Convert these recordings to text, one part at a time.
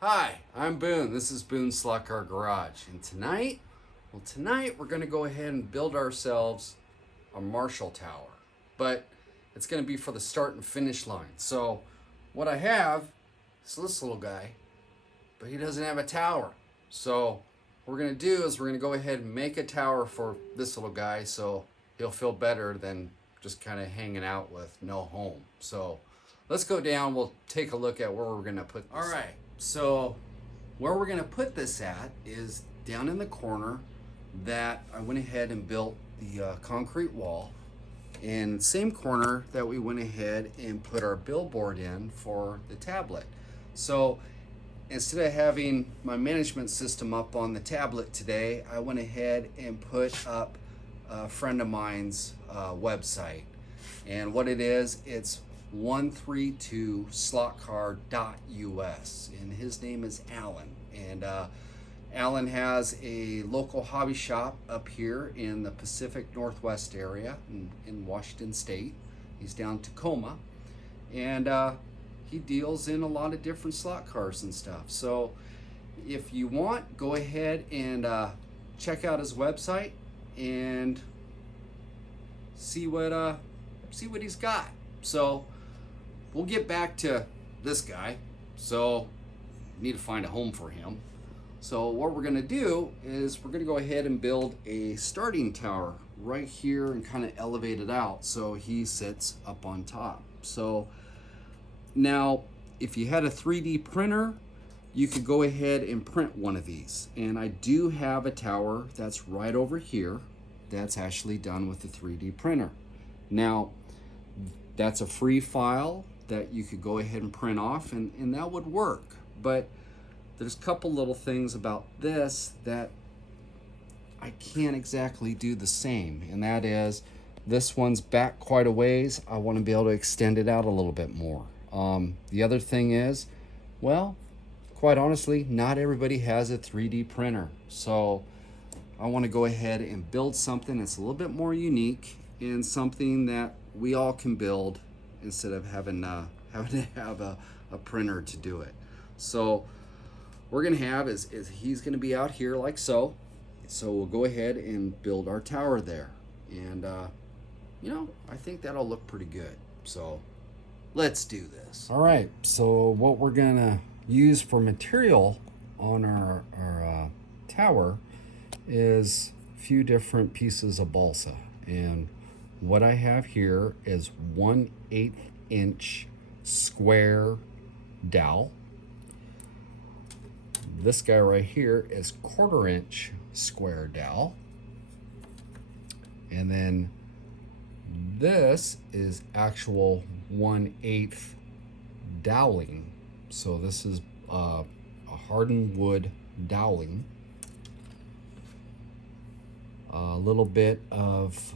Hi, I'm Boone. This is Boone's Slot Car Garage. And tonight we're going to go ahead and build ourselves a Marshall tower. But it's going to be for the start and finish line. So what I have is this little guy, but he doesn't have a tower. So what we're going to do is we're going to go ahead and make a tower for this little guy so he'll feel better than just kind of hanging out with no home. So let's go down. We'll take a look at where we're going to put this. All right. So where we're going to put this at is down in the corner that I went ahead and built the concrete wall, and same corner that we went ahead and put our billboard in for the tablet. So instead of having my management system up on the tablet today, I went ahead and put up a friend of mine's website. And what it is, it's 132slotcar.us, and his name is Alan. And Alan has a local hobby shop up here in the Pacific Northwest area in Washington State. He's down Tacoma, and he deals in a lot of different slot cars and stuff. So if you want, go ahead and check out his website and see what he's got. So we'll get back to this guy. So need to find a home for him. So what we're gonna do is we're gonna go ahead and build a starting tower right here and kind of elevate it out so he sits up on top. So now if you had a 3D printer, you could go ahead and print one of these. And I do have a tower that's right over here that's actually done with the 3D printer. Now that's a free file that you could go ahead and print off, and that would work. But there's a couple little things about this that I can't exactly do the same, and that is this one's back quite a ways. I want to be able to extend it out a little bit more. The other thing is, well, quite honestly, not everybody has a 3D printer. So I want to go ahead and build something that's a little bit more unique and something that we all can build instead of having to have a printer to do it. So we're gonna have is he's gonna be out here like so. So we'll go ahead and build our tower there. And you know, I think that'll look pretty good. So let's do this. All right, so what we're gonna use for material on our tower is a few different pieces of balsa. And what I have here is 1/8 inch square dowel. This guy right here is 1/4 inch square dowel. And then this is actual 1/8 doweling. So this is a hardened wood doweling. A little bit of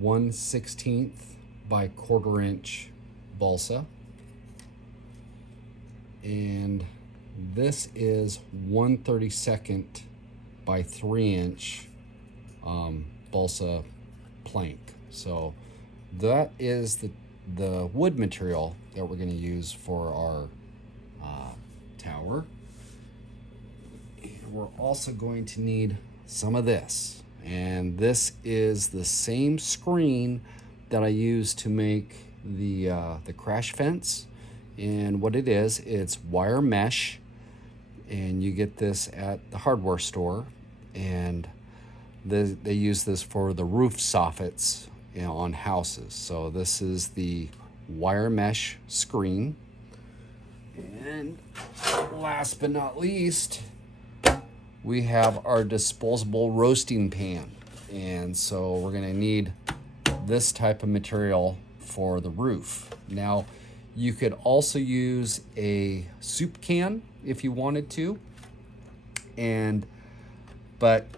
1/16 by 1/4 inch balsa, and this is 1/32 by 3 inch balsa plank. So that is the wood material that we're going to use for our tower. And we're also going to need some of this. And this is the same screen that I used to make the crash fence. And what it is, it's wire mesh, and you get this at the hardware store. And they use this for the roof soffits, you know, on houses. So this is the wire mesh screen. And last but not least, we have our disposable roasting pan. And so we're gonna need this type of material for the roof. Now, you could also use a soup can if you wanted to. But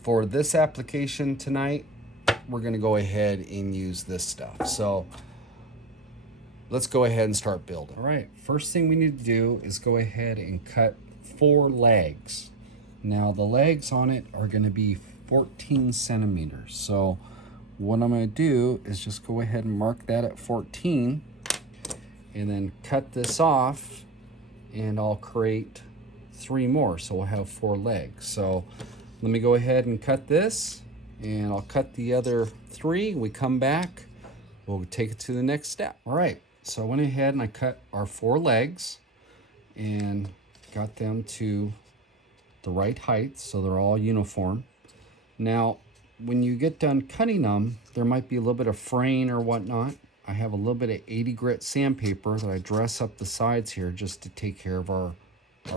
for this application tonight, we're gonna go ahead and use this stuff. So let's go ahead and start building. All right, first thing we need to do is go ahead and cut 4 legs. Now the legs on it are gonna be 14 centimeters. So what I'm gonna do is just go ahead and mark that at 14, and then cut this off and I'll create 3 more, so we'll have 4 legs. So let me go ahead and cut this, and I'll cut the other 3. We come back, we'll take it to the next step. All right, so I went ahead and I cut our 4 legs and got them to the right height, so they're all uniform. Now, when you get done cutting them, there might be a little bit of fraying or whatnot. I have a little bit of 80 grit sandpaper that I dress up the sides here just to take care of our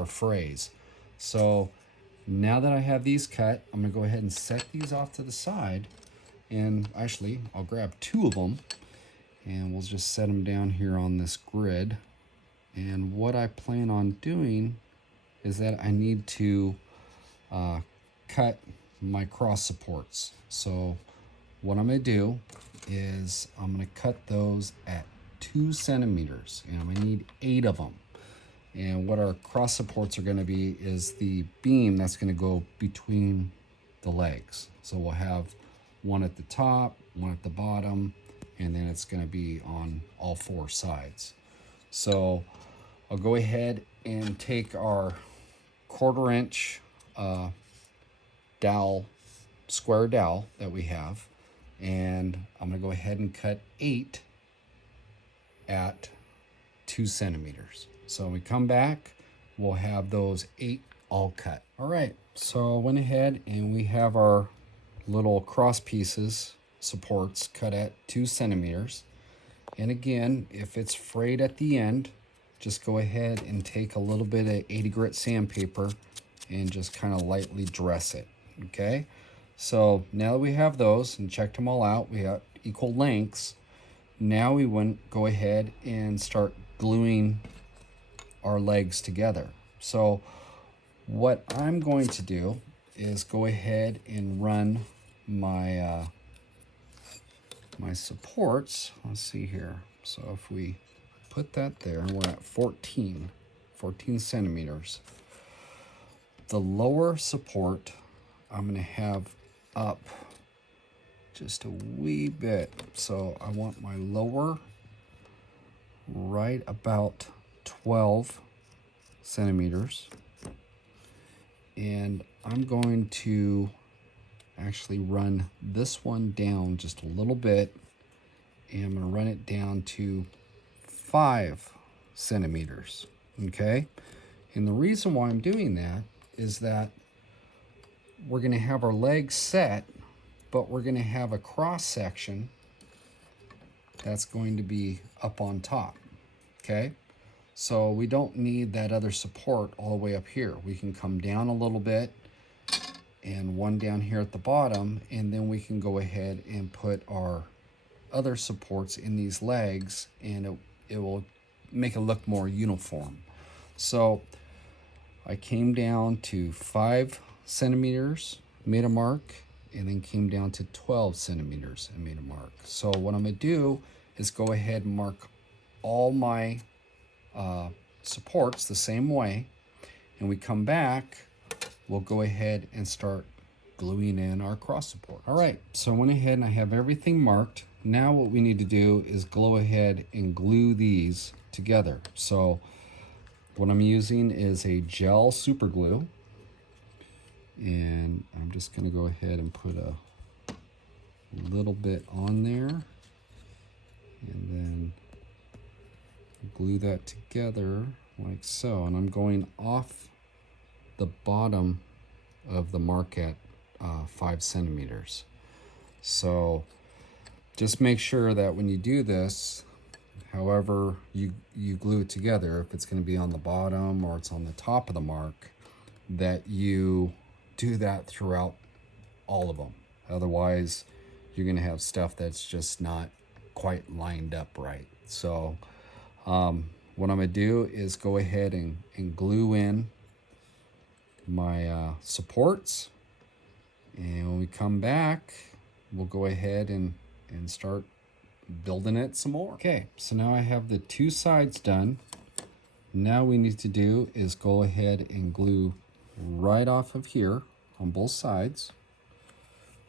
frays. So now that I have these cut, I'm gonna go ahead and set these off to the side. And actually, I'll grab 2 of them and we'll just set them down here on this grid. And what I plan on doing is that I need to cut my cross supports. So what I'm gonna do is I'm gonna cut those at 2 centimeters, and I'm gonna need 8 of them. And what our cross supports are gonna be is the beam that's gonna go between the legs. So we'll have one at the top, one at the bottom, and then it's gonna be on all 4 sides. So I'll go ahead and take our 1/4 inch dowel, square dowel that we have, and I'm gonna go ahead and cut 8 at 2 centimeters. So when we come back, we'll have those 8 all cut. All right, so I went ahead and we have our little cross pieces, supports cut at 2 centimeters. And again, if it's frayed at the end, just go ahead and take a little bit of 80 grit sandpaper and just kind of lightly dress it, okay? So now that we have those and checked them all out, we have equal lengths. Now we want go ahead and start gluing our legs together. So what I'm going to do is go ahead and run my my supports. Let's see here. So if we put that there, we're at 14 centimeters. The lower support I'm going to have up just a wee bit. So I want my lower right about 12 centimeters. And I'm going to actually run this one down just a little bit. And I'm going to run it down to 5 centimeters. Okay? And the reason why I'm doing that is that we're going to have our legs set, but we're going to have a cross section that's going to be up on top. Okay? So we don't need that other support all the way up here. We can come down a little bit and one down here at the bottom, and then we can go ahead and put our other supports in these legs, and it will make it look more uniform. So I came down to 5 centimeters, made a mark, and then came down to 12 centimeters and made a mark. So what I'm gonna do is go ahead and mark all my supports the same way, and we come back, we'll go ahead and start gluing in our cross support. All right, so I went ahead and I have everything marked. Now what we need to do is go ahead and glue these together. So what I'm using is a gel super glue, and I'm just gonna go ahead and put a little bit on there and then glue that together like so. And I'm going off the bottom of the mark at 5 centimeters. So just make sure that when you do this, however you glue it together, if it's going to be on the bottom or it's on the top of the mark, that you do that throughout all of them. Otherwise, you're going to have stuff that's just not quite lined up right. So what I'm going to do is go ahead and glue in my supports, and when we come back, we'll go ahead and start building it some more. Okay, so now I have the 2 sides done. Now we need to do is go ahead and glue right off of here on both sides.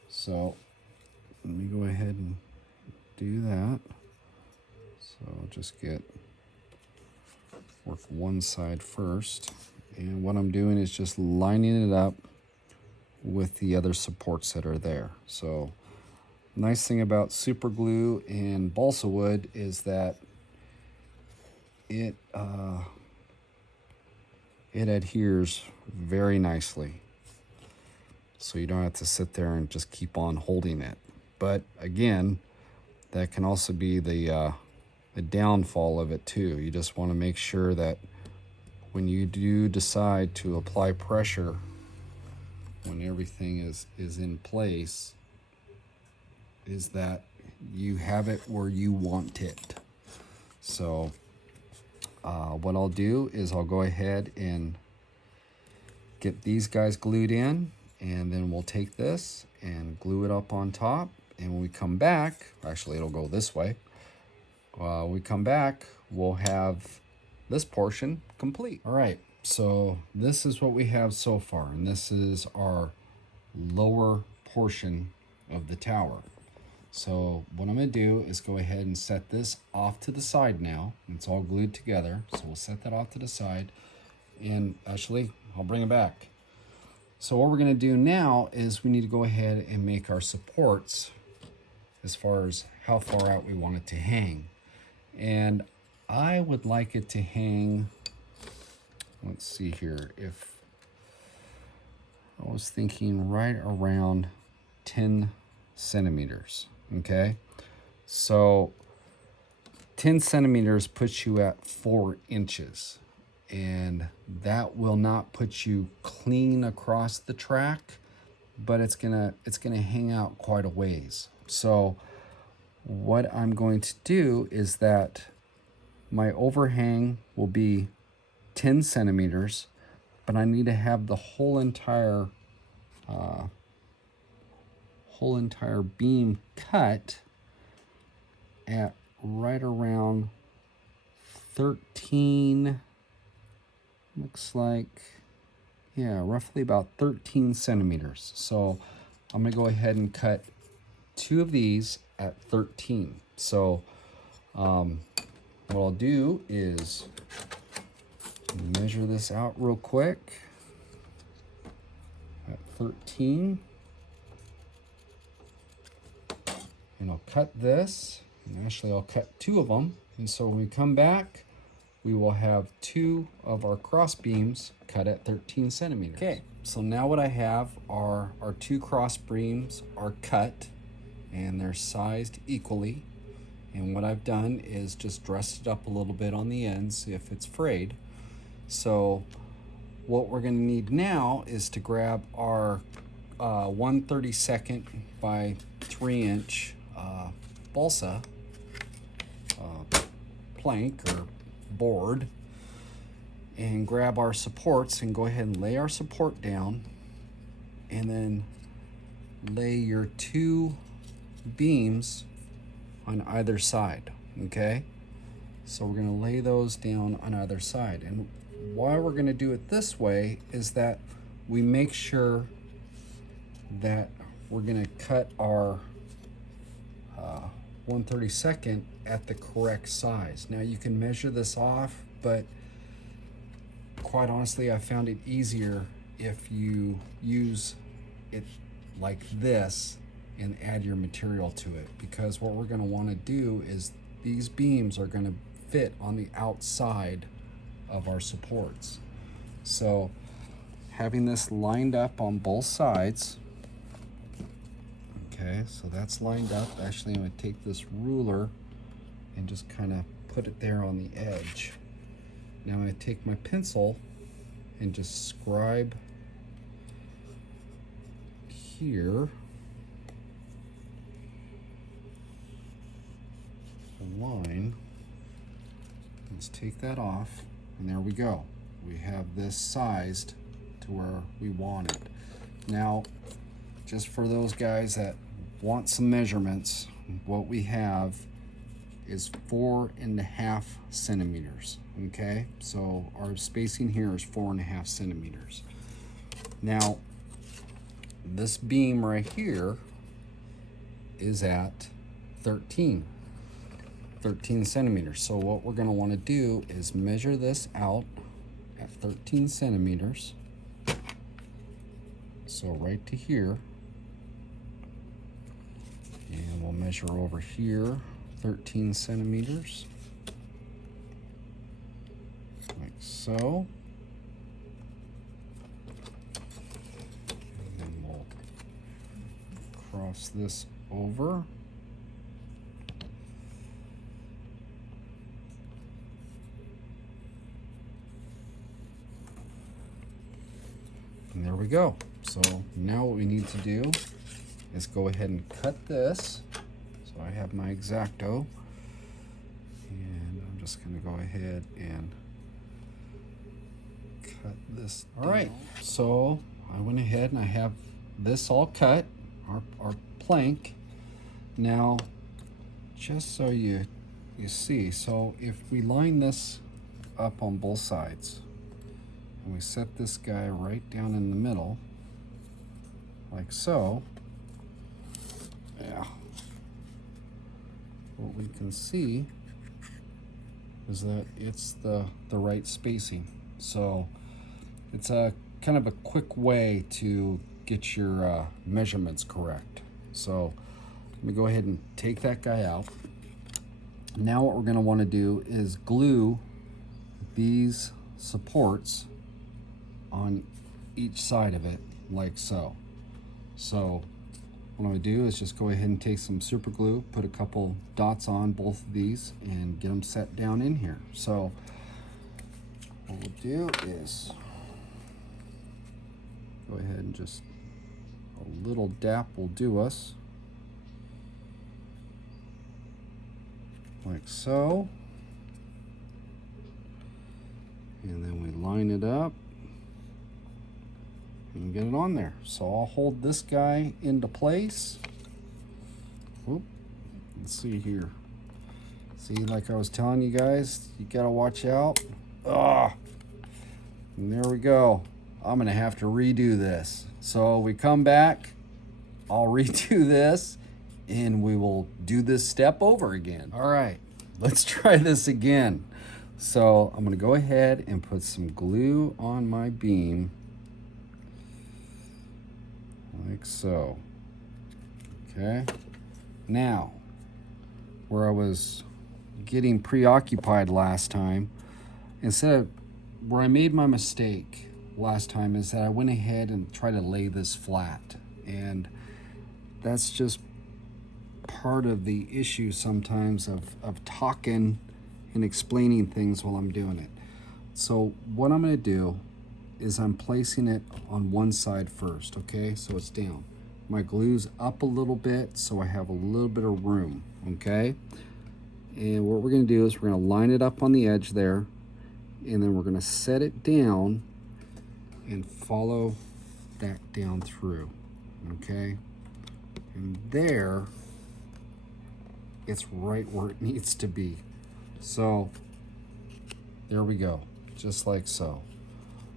So let me go ahead and do that. So I'll just get work one side first. And what I'm doing is just lining it up with the other supports that are there. So nice thing about super glue and balsa wood is that it adheres very nicely. So you don't have to sit there and just keep on holding it. But again, that can also be the downfall of it too. You just want to make sure that when you do decide to apply pressure, when everything is in place, is that you have it where you want it. So what I'll do is I'll go ahead and get these guys glued in, and then we'll take this and glue it up on top. And when we come back, actually it'll go this way. We come back, we'll have this portion complete. All right, so this is what we have so far, and this is our lower portion of the tower. So what I'm going to do is go ahead and set this off to the side now. It's all glued together, so we'll set that off to the side. And actually, I'll bring it back. So what we're going to do now is we need to go ahead and make our supports as far as how far out we want it to hang. And I would like it to hang, let's see here, if I was thinking right around 10 centimeters, okay? So 10 centimeters puts you at 4 inches, and that will not put you clean across the track, but it's gonna hang out quite a ways. So what I'm going to do is that my overhang will be 10 centimeters, but I need to have the whole entire beam cut at right around 13, looks like, yeah, roughly about 13 centimeters. So I'm gonna go ahead and cut 2 of these at 13. So what I'll do is measure this out real quick at 13. And I'll cut this, and actually I'll cut 2 of them. And so when we come back, we will have 2 of our cross beams cut at 13 centimeters. Okay, so now what I have are our 2 cross beams are cut, and they're sized equally. And what I've done is just dressed it up a little bit on the ends if it's frayed. So what we're going to need now is to grab our 1/32 by 3 inch balsa plank or board, and grab our supports and go ahead and lay our support down, and then lay your 2 beams on either side. Okay, so we're going to lay those down on either side. And why we're going to do it this way is that we make sure that we're going to cut our 1/32 at the correct size. Now you can measure this off, but quite honestly I found it easier if you use it like this and add your material to it, because what we're going to want to do is these beams are going to fit on the outside of our supports. So having this lined up on both sides, okay, so that's lined up. Actually, I'm going to take this ruler and just kind of put it there on the edge. Now I'm going to take my pencil and just scribe here a line. Let's take that off, and there we go. We have this sized to where we want it. Now, just for those guys that want some measurements, what we have is 4.5 centimeters. Okay, so our spacing here is 4.5 centimeters. Now, this beam right here is at 13. 13 centimeters. So what we're going to want to do is measure this out at 13 centimeters. So right to here. And we'll measure over here 13 centimeters. Like so. And then we'll cross this over. And there we go. So now what we need to do is go ahead and cut this. So I have my X-Acto, and I'm just going to go ahead and cut this down. All right, so I went ahead and I have this all cut, our plank. Now, just so you see, so if we line this up on both sides, and we set this guy right down in the middle, like so, yeah, what we can see is that it's the right spacing. So it's a kind of a quick way to get your measurements correct. So let me go ahead and take that guy out. Now what we're going to want to do is glue these supports on each side of it, like so. So what I'm going to do is just go ahead and take some super glue, put a couple dots on both of these, and get them set down in here. So what we'll do is go ahead and just a little dap will do us, like so. And then we line it up and get it on there. So I'll hold this guy into place. Whoop. Let's see here. See, like I was telling you guys, you gotta watch out. Ah, and there we go. I'm gonna have to redo this. So we come back, I'll redo this, and we will do this step over again. All right, let's try this again. So I'm gonna go ahead and put some glue on my beam, like so. Okay, now where I was getting preoccupied last time, instead of where I made my mistake last time is that I went ahead and tried to lay this flat, and that's just part of the issue sometimes of talking and explaining things while I'm doing it. So what I'm going to do is I'm placing it on one side first, okay? So it's down. My glue's up a little bit so I have a little bit of room, okay? And what we're going to do is we're going to line it up on the edge there, and then we're going to set it down and follow that down through, okay? And there, it's right where it needs to be. So there we go, just like so.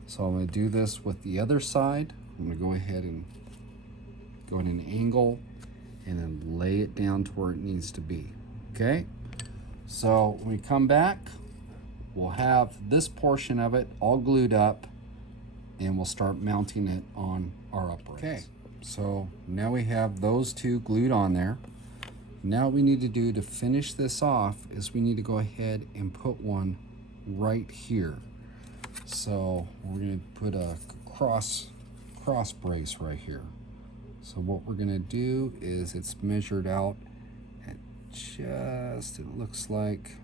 So I'm going to do this with the other side. I'm going to go ahead and go in an angle and then lay it down to where it needs to be, okay? So when we come back, we'll have this portion of it all glued up, and we'll start mounting it on our uprights. Okay, so now we have those two glued on there. Now what we need to do to finish this off is we need to go ahead and put one right here. So we're going to put a cross brace right here. So what we're going to do is it's measured out at just, it looks like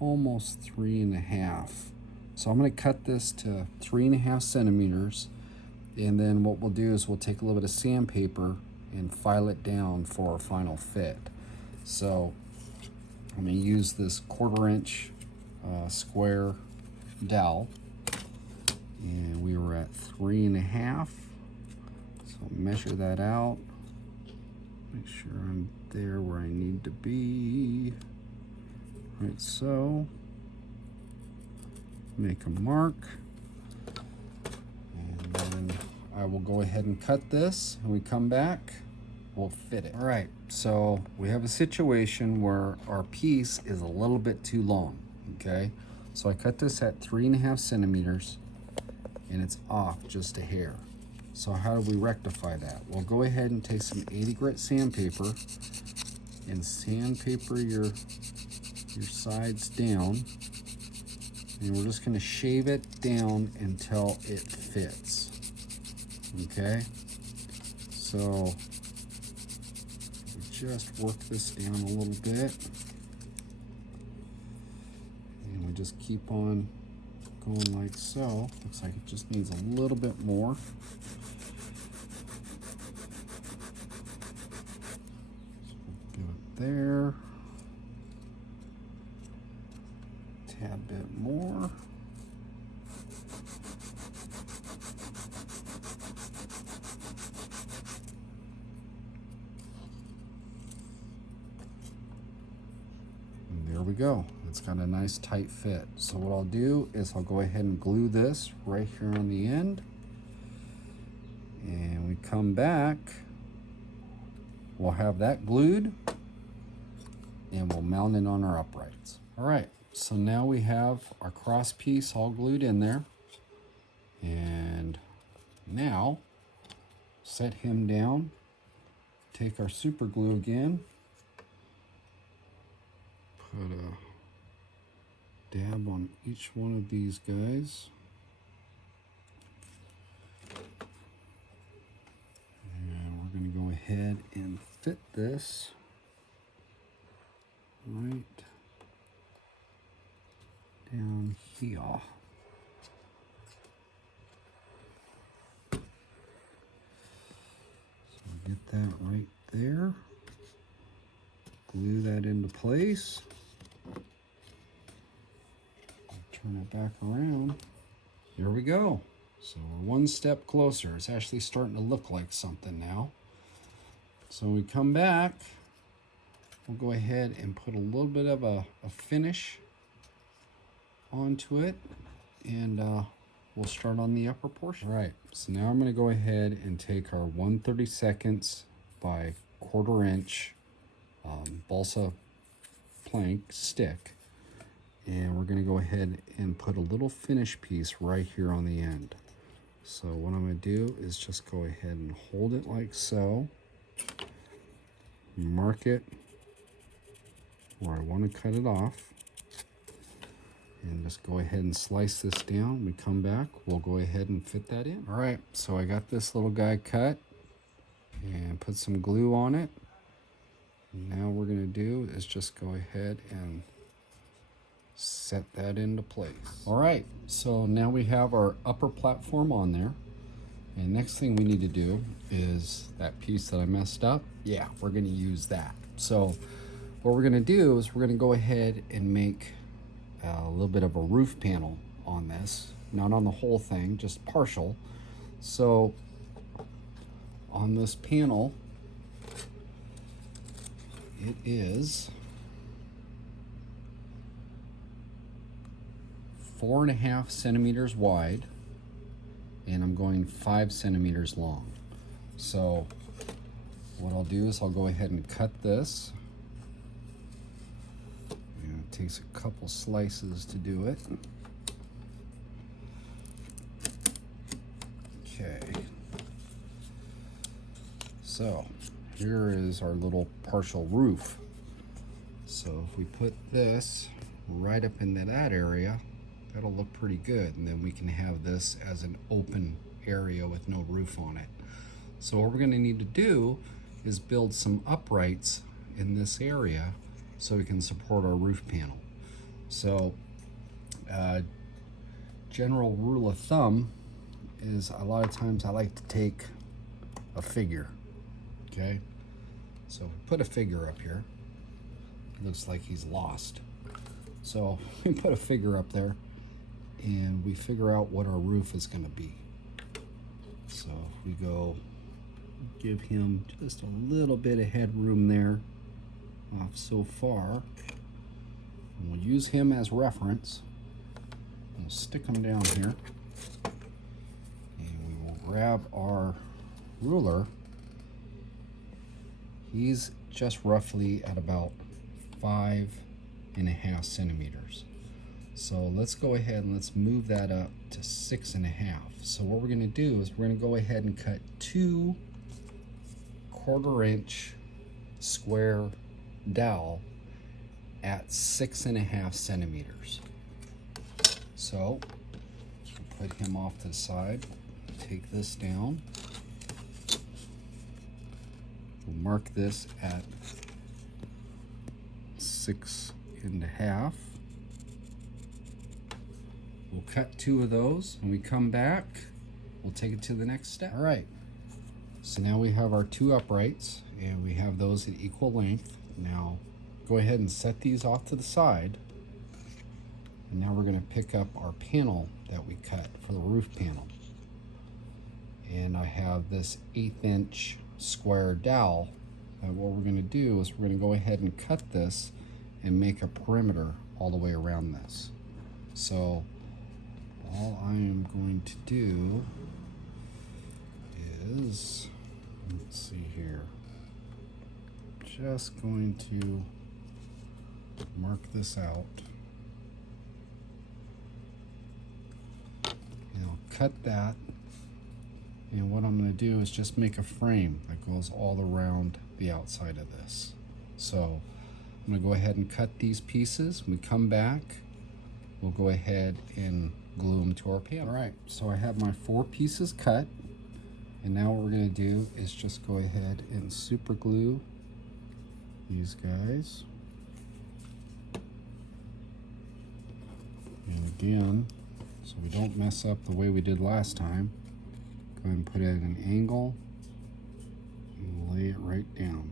almost 3.5. So I'm going to cut this to 3.5 centimeters, and then what we'll do is we'll take a little bit of sandpaper and file it down for our final fit. So I'm going to use this 1/4 inch square dowel, and we were at 3.5. So measure that out, make sure I'm there where I need to be, right so. Make a mark, and then I will go ahead and cut this. When we come back, will fit it. All right, so we have a situation where our piece is a little bit too long, okay? So I cut this at 3.5 centimeters and it's off just a hair. So how do we rectify that? We'll go ahead and take some 80 grit sandpaper and sandpaper your sides down. And we're just gonna shave it down until it fits, okay? So we just work this down a little bit. And we just keep on going like so. Looks like it just needs a little bit more. Give it there. Tad bit more. And there we go. It's got a nice tight fit. So what I'll do is I'll go ahead and glue this right here on the end. And we come back, we'll have that glued and we'll mount it on our uprights. All right, so now we have our cross piece all glued in there. And now set him down, take our super glue again, put a dab on each one of these guys. And we're going to go ahead and fit this right down here. So get that right there. Glue that into place. Turn it back around. There we go. So we're one step closer. It's actually starting to look like something now. So when we come back, we'll go ahead and put a little bit of a finish onto it, and we'll start on the upper portion. All right, so now I'm going to go ahead and take our 1/32 by 1/4 inch balsa plank stick, and we're going to go ahead and put a little finish piece right here on the end. So what I'm going to do is just go ahead and hold it like so, mark it where I want to cut it off, and just go ahead and slice this down. When we come back, we'll go ahead and fit that in. All right, so I got this little guy cut and put some glue on it. And now what we're going to do is just go ahead and set that into place. All right, so now we have our upper platform on there. And next thing we need to do is that piece that I messed up. Yeah, we're going to use that. So what we're going to do is we're going to go ahead and make a little bit of a roof panel on this. Not on the whole thing, just partial. So on this panel, it is 4.5 centimeters wide, and I'm going 5 centimeters long. So what I'll do is I'll go ahead and cut this. And it takes a couple slices to do it. Okay. So here is our little partial roof. So if we put this right up into that area, that'll look pretty good, and then we can have this as an open area with no roof on it. So what we're going to need to do is build some uprights in this area so we can support our roof panel. So general rule of thumb is a lot of times I like to take a figure. Okay, so put a figure up here. It looks like he's lost. So we put a figure up there, and we figure out what our roof is going to be. So if we go give him just a little bit of headroom there off so far, and we'll use him as reference. We'll stick him down here, and we will grab our ruler He's just roughly at about 5.5 centimeters. So let's go ahead and let's move that up to 6.5. So what we're going to do is we're going to go ahead and cut 2 1/4-inch square dowel at 6.5 centimeters. So put him off to the side, take this down. We'll mark this at 6.5. We'll cut 2 of those. When we come back, we'll take it to the next step. All right, so now we have our 2 uprights and we have those at equal length. Now go ahead and set these off to the side. And now we're going to pick up our panel that we cut for the roof panel. And I have this 1/8-inch square dowel. And what we're going to do is we're going to go ahead and cut this and make a perimeter all the way around this. So all I am going to do is, let's see here, just going to mark this out. And I'll cut that. And what I'm going to do is just make a frame that goes all around the outside of this. So I'm going to go ahead and cut these pieces. When we come back, we'll go ahead and glue them to our panel. All right, so I have my 4 pieces cut. And now what we're going to do is just go ahead and super glue these guys. And again, so we don't mess up the way we did last time, go ahead and put it at an angle and lay it right down.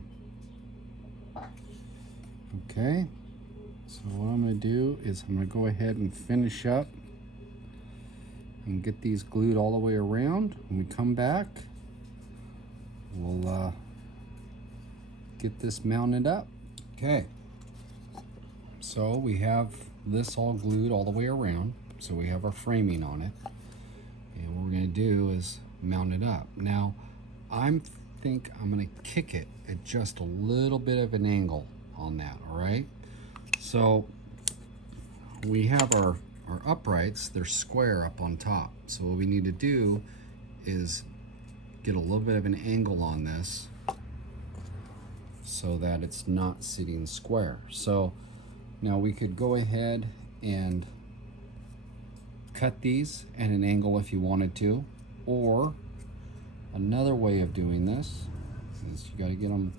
Okay, so what I'm going to do is I'm going to go ahead and finish up and get these glued all the way around. When we come back, we'll get this mounted up. Okay, so we have this all glued all the way around. So we have our framing on it. And what we're going to do is mount it up. Now, I think I'm going to kick it at just a little bit of an angle on that, all right? So we have our uprights, they're square up on top. So what we need to do is get a little bit of an angle on this so that it's not sitting square. So now we could go ahead and cut these at an angle if you wanted to, or another way of doing this is you got to get them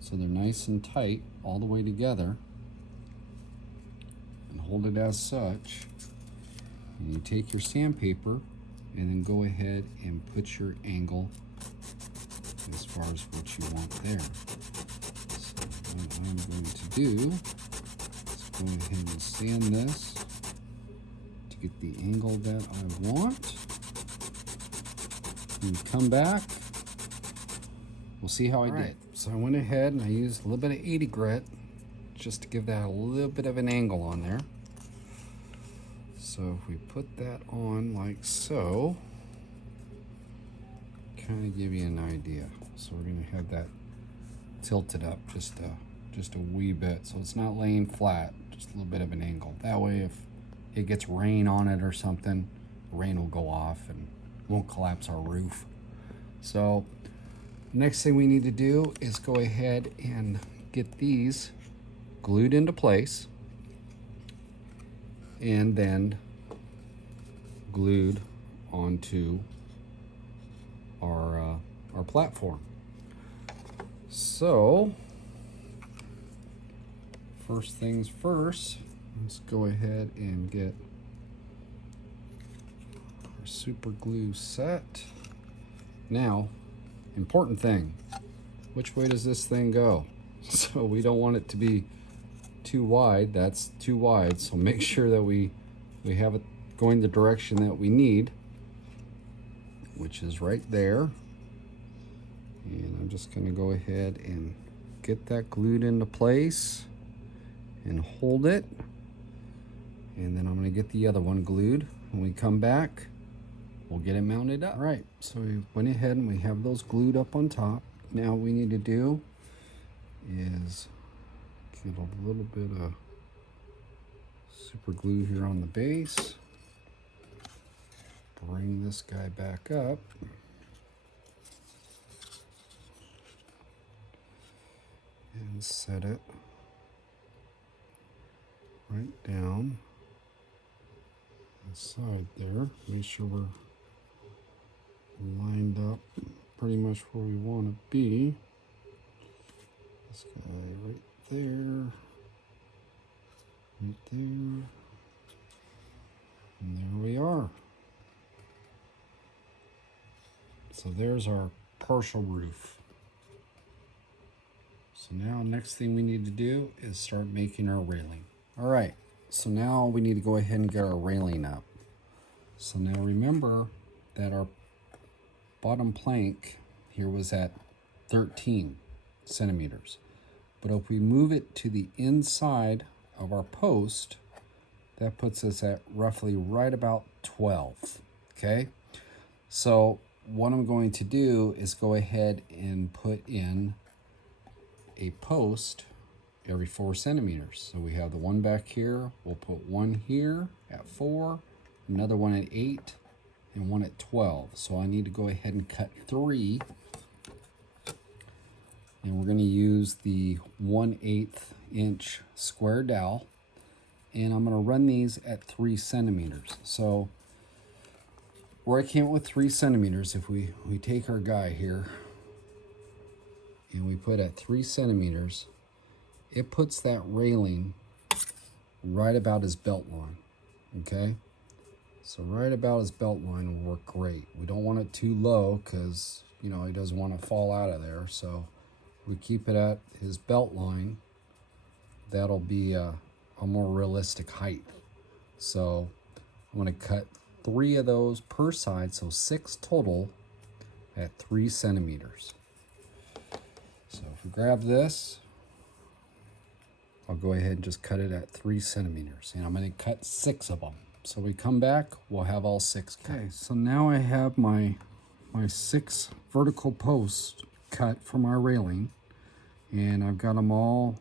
so they're nice and tight all the way together and hold it as such. And you take your sandpaper and then go ahead and put your angle as far as what you want there. So what I'm going to do is go ahead and sand this to get the angle that I want. And come back, we'll see how I did. So I went ahead and I used a little bit of 80 grit just to give that a little bit of an angle on there. So if we put that on like so, kind of give you an idea. So we're going to have that tilted up just a wee bit, so it's not laying flat, just a little bit of an angle. That way if it gets rain on it or something, the rain will go off and won't collapse our roof. So next thing we need to do is go ahead and get these glued into place and then glued onto our platform. So first things first, let's go ahead and get our super glue set. Now, important thing, which way does this thing go? So we don't want it to be too wide. That's too wide, so make sure that we have it going the direction that we need, which is right there. And I'm just going to go ahead and get that glued into place and hold it, and then I'm going to get the other one glued. When we come back, we'll get it mounted up. All right, so we went ahead and we have those glued up on top. Now what we need to do is get a little bit of super glue here on the base. Bring this guy back up. And set it right down the side there. Make sure we're lined up pretty much where we want to be. This guy right there, right there, and there we are. So there's our partial roof. So now next thing we need to do is start making our railing. All right, so now we need to go ahead and get our railing up. So now remember that our bottom plank here was at 13 centimeters. But if we move it to the inside of our post, that puts us at roughly right about 12, okay? So what I'm going to do is go ahead and put in a post every 4 centimeters. So we have the one back here, we'll put one here at 4, another one at 8, and one at 12. So I need to go ahead and cut 3. And we're going to use the 1/8 inch square dowel. And I'm going to run these at 3 centimeters. So where I came up with 3 centimeters, if we take our guy here and we put at 3 centimeters, it puts that railing right about his belt line, okay? So right about his belt line will work great. We don't want it too low because, you know, he doesn't want to fall out of there. So we keep it at his belt line. That'll be a more realistic height. So I'm going to cut 3 of those per side, so 6 total at 3 centimeters. So if we grab this, I'll go ahead and just cut it at 3 centimeters. And I'm going to cut 6 of them. So we come back, we'll have all 6 cut. Okay, so now I have my 6 vertical posts cut from our railing. And I've got them all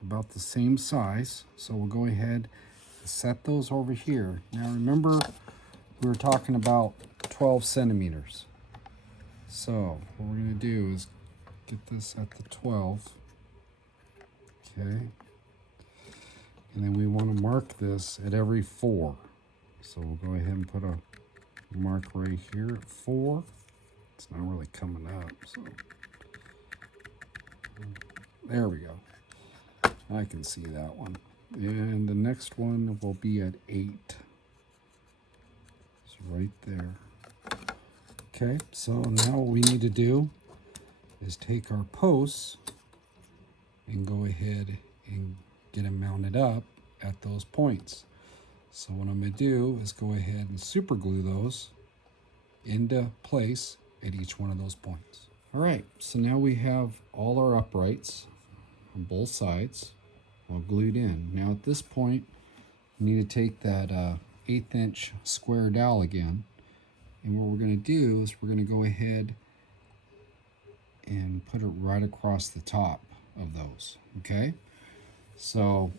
about the same size. So we'll go ahead and set those over here. Now remember, we were talking about 12 centimeters. So what we're going to do is get this at the 12. Okay. And then we want to mark this at every 4. So we'll go ahead and put a mark right here at 4. It's not really coming up, so there we go. I can see that one. And the next one will be at 8. It's right there. Okay, so now what we need to do is take our posts and go ahead and get them mounted up at those points. So what I'm going to do is go ahead and super glue those into place at each one of those points. All right, so now we have all our uprights on both sides all glued in. Now at this point, we need to take that 1/8 inch square dowel again. And what we're going to do is we're going to go ahead and put it right across the top of those, okay? So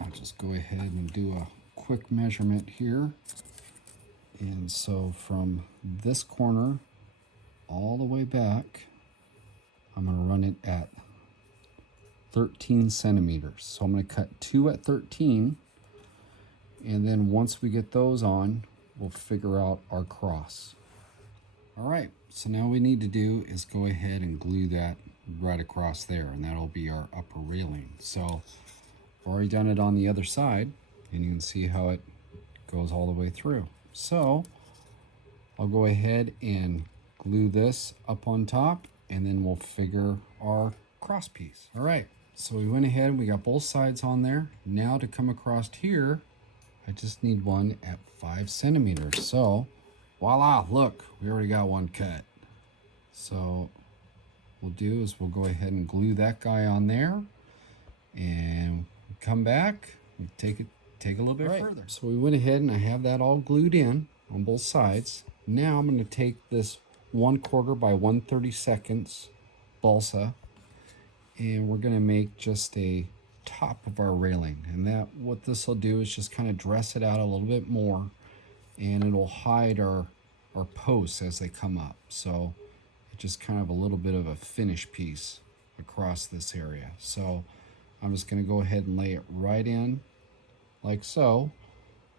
I'll just go ahead and do a quick measurement here. And so from this corner all the way back, I'm going to run it at 13 centimeters. So I'm going to cut 2 at 13. And then once we get those on, we'll figure out our cross. All right, so now what we need to do is go ahead and glue that right across there, and that'll be our upper railing. So I've already done it on the other side, and you can see how it goes all the way through. So I'll go ahead and glue this up on top, and then we'll figure our cross piece. All right, so we went ahead and we got both sides on there. Now to come across here, I just need one at 5 centimeters. So voila, look, we already got one cut. So what we'll do is we'll go ahead and glue that guy on there, and come back and take a little bit further. So we went ahead and I have that all glued in on both sides. Now I'm going to take this 1/4 by 1/32 balsa, and we're going to make just a top of our railing. And that what this will do is just kind of dress it out a little bit more, and it'll hide our posts as they come up. So it's just kind of a little bit of a finish piece across this area. So I'm just going to go ahead and lay it right in like so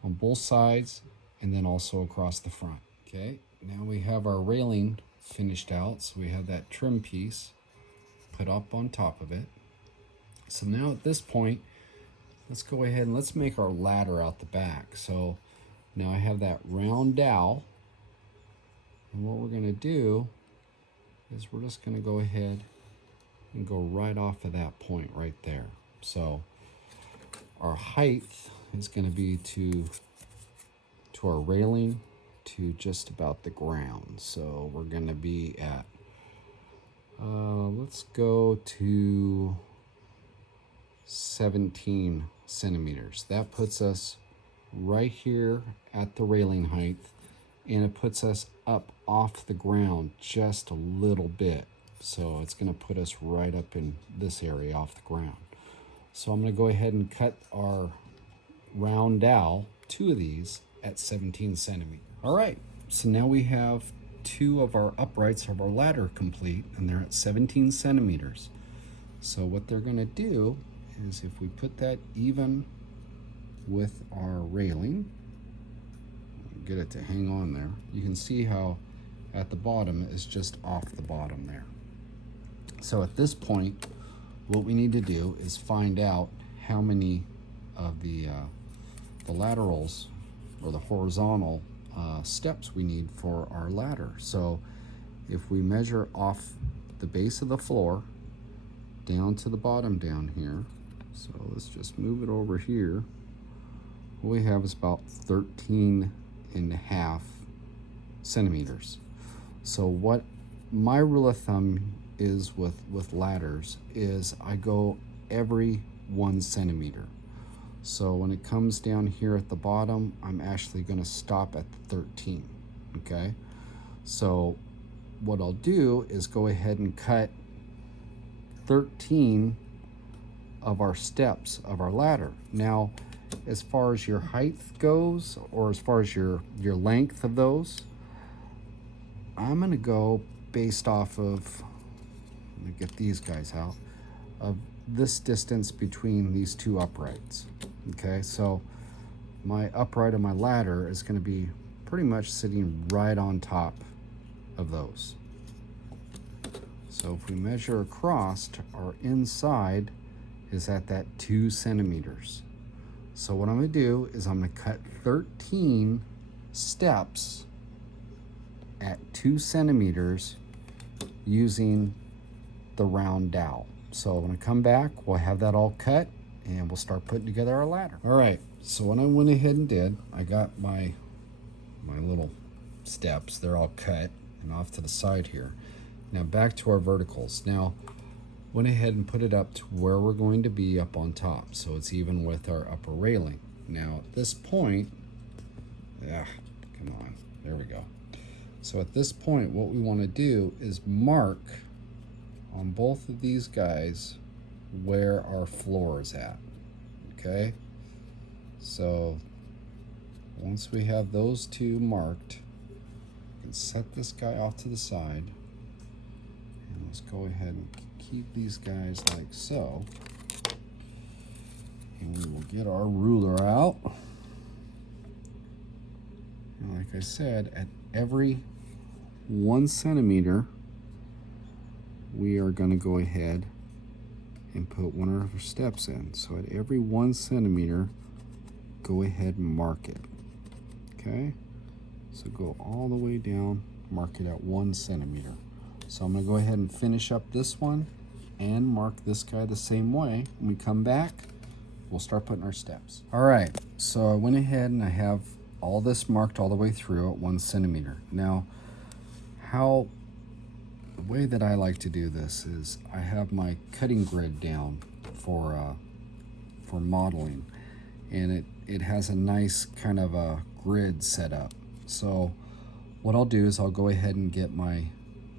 on both sides, and then also across the front. Okay, now we have our railing finished out, so we have that trim piece put up on top of it. So now at this point, let's go ahead and let's make our ladder out the back. So now I have that round dowel, and what we're going to do is we're just going to go ahead and go right off of that point right there. So our height is going to be to our railing to just about the ground. So we're going to be at let's go to 17 centimeters. That puts us right here at the railing height, and it puts us up off the ground just a little bit. So it's going to put us right up in this area off the ground. So I'm going to go ahead and cut our round dowel, 2 of these, at 17 centimeters. All right, so now we have 2 of our uprights of our ladder complete, and they're at 17 centimeters. So what they're going to do is, if we put that even with our railing, get it to hang on there, you can see how at the bottom is just off the bottom there. So at this point, what we need to do is find out how many of the laterals or the horizontal steps we need for our ladder. So if we measure off the base of the floor down to the bottom down here, so let's just move it over here, what we have is about 13.5 centimeters. So what my rule of thumb is with ladders is I go every 1 centimeter. So when it comes down here at the bottom, I'm actually going to stop at the 13. Okay, so what I'll do is go ahead and cut 13 of our steps of our ladder. Now, as far as your height goes, or as far as your length of those, I'm going to go based off of, let me get these guys out, of this distance between these 2 uprights. Okay, so my upright of my ladder is going to be pretty much sitting right on top of those. So if we measure across, our inside is at that 2 centimeters. So what I'm going to do is I'm going to cut 13 steps at 2 centimeters using the round dowel. So when I come back, we'll have that all cut, and we'll start putting together our ladder. All right, so what I went ahead and did, I got my little steps. They're all cut and off to the side here. Now back to our verticals. Now, went ahead and put it up to where we're going to be up on top, so it's even with our upper railing. Now at this point, come on, there we go. So at this point, what we want to do is mark on both of these guys where our floor is at. Okay, so once we have those 2 marked, we can set this guy off to the side, and let's go ahead and keep these guys like so, and we will get our ruler out. And like I said, at every 1 centimeter, we are going to go ahead and put one of our steps in. So at every 1 centimeter, go ahead and mark it. Okay, so go all the way down, mark it at 1 centimeter. So I'm going to go ahead and finish up this one and mark this guy the same way. When we come back, we'll start putting our steps. All right, so I went ahead and I have all this marked all the way through at 1 centimeter. Now, the way that I like to do this is I have my cutting grid down for modeling, and it has a nice kind of a grid set up. So what I'll do is I'll go ahead and get my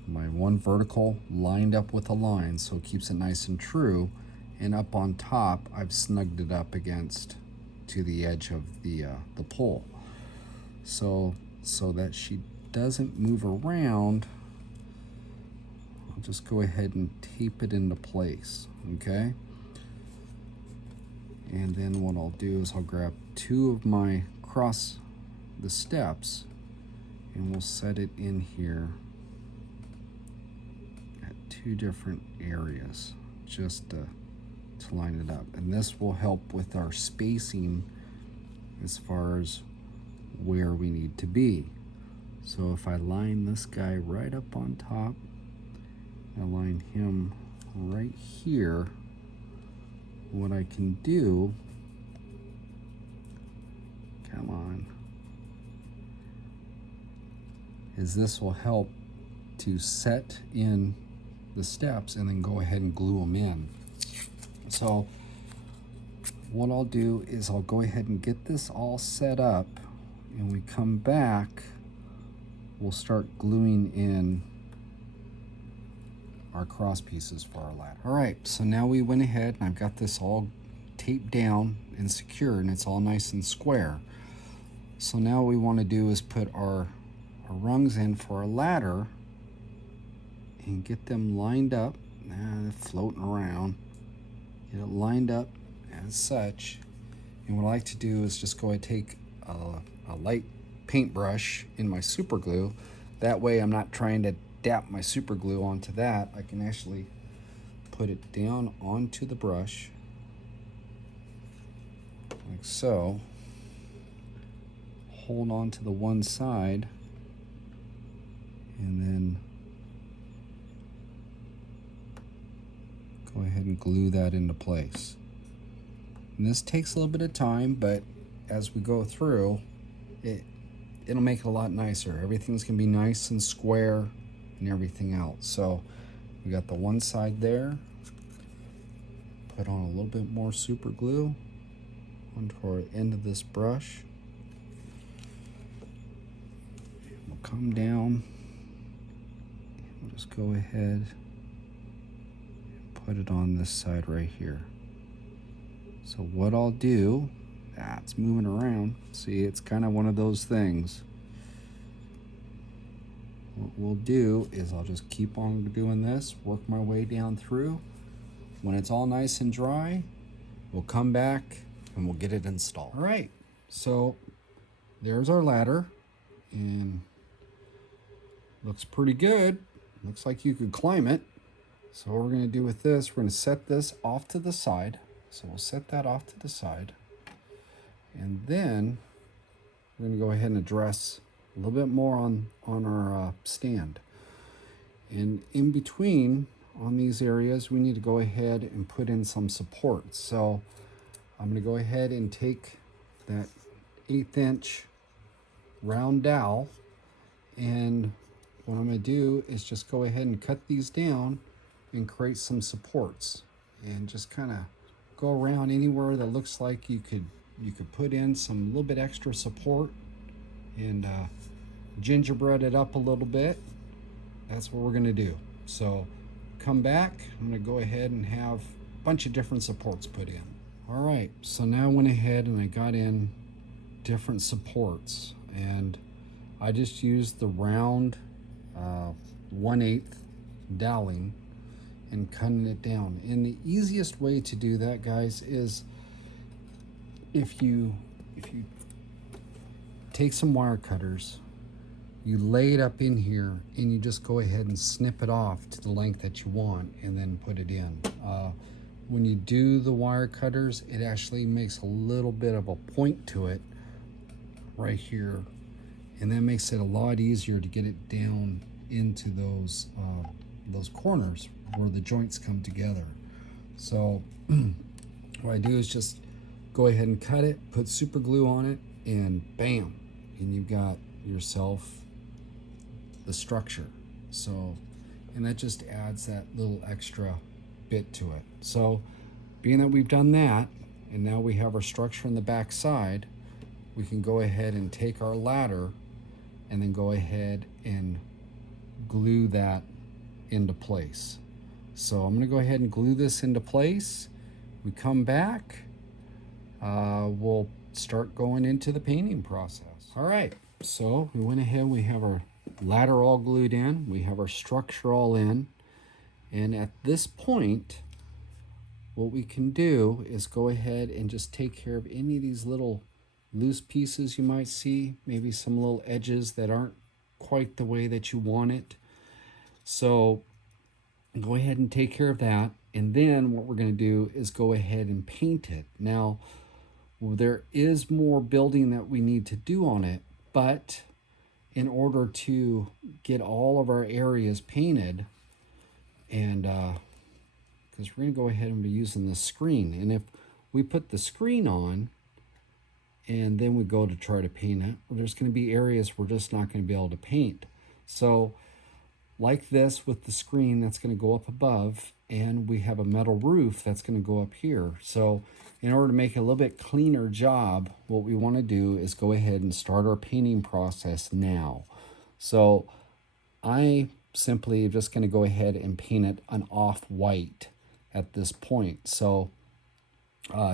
my one vertical lined up with a line, so it keeps it nice and true. And up on top, I've snugged it up against to the edge of the pole, so that she doesn't move around. I'll just go ahead and tape it into place, okay? And then what I'll do is I'll grab two of my cross the steps and we'll set it in here at two different areas just to line it up. And this will help with our spacing as far as where we need to be. So if I line this guy right up on top, I line him right here, what I can do, come on, is this will help to set in the steps and then go ahead and glue them in. So what I'll do is I'll go ahead and get this all set up, and we come back, we'll start gluing in our cross pieces for our ladder. All right, so now we went ahead and I've got this all taped down and secured, and it's all nice and square. So now what we want to do is put our rungs in for our ladder and get them lined up. They're floating around. Get it lined up as such. And what I like to do is just go and take a light paintbrush in my super glue. That way I'm not trying to dap my super glue onto that. I can actually put it down onto the brush like so. Hold on to the one side and then go ahead and glue that into place. And this takes a little bit of time, but as we go through, it'll make it a lot nicer. Everything's gonna be nice and square and everything else. So we got the one side there. Put on a little bit more super glue onto our end of this brush. We'll come down. We'll just go ahead and put it on this side right here. So what I'll do, it's moving around. See, it's kind of one of those things. What we'll do is I'll just keep on doing this, work my way down through. When it's all nice and dry, we'll come back and we'll get it installed. All right, so there's our ladder, and looks pretty good. Looks like you could climb it. So what we're gonna do with this, we're gonna set this off to the side. So we'll set that off to the side. And then we're gonna go ahead and address a little bit more on our stand. And in between on these areas, we need to go ahead and put in some supports. So I'm gonna go ahead and take that 1/8 inch round dowel, and what I'm gonna do is just go ahead and cut these down and create some supports, and just kind of go around anywhere that looks like you could put in some little bit extra support and gingerbread it up a little bit. That's what we're gonna do. So come back, I'm gonna go ahead and have a bunch of different supports put in. All right, so now I went ahead and I got in different supports, and I just used the round 1/8 doweling and cutting it down. And the easiest way to do that, guys, is if you take some wire cutters, you lay it up in here, and you just go ahead and snip it off to the length that you want and then put it in. When you do the wire cutters, it actually makes a little bit of a point to it right here, and that makes it a lot easier to get it down into those corners where the joints come together. So what I do is just go ahead and cut it, put super glue on it, and bam, and you've got yourself the structure. So, and that just adds that little extra bit to it. So being that we've done that, and now we have our structure on the back side, we can go ahead and take our ladder and then go ahead and glue that into place. So I'm going to go ahead and glue this into place. We come back, we'll start going into the painting process. All right, so we went ahead, we have our ladder all glued in, we have our structure all in, and at this point, what we can do is go ahead and just take care of any of these little loose pieces you might see, maybe some little edges that aren't quite the way that you want it. So go ahead and take care of that. And then what we're going to do is go ahead and paint it. Now, there is more building that we need to do on it, but in order to get all of our areas painted, and because we're going to go ahead and be using the screen, and if we put the screen on and then we go to try to paint it, well, there's going to be areas we're just not going to be able to paint. So like this with the screen, that's going to go up above, and we have a metal roof that's going to go up here. So in order to make it a little bit cleaner job, what we want to do is go ahead and start our painting process now. So I simply am just going to go ahead and paint it an off-white at this point. So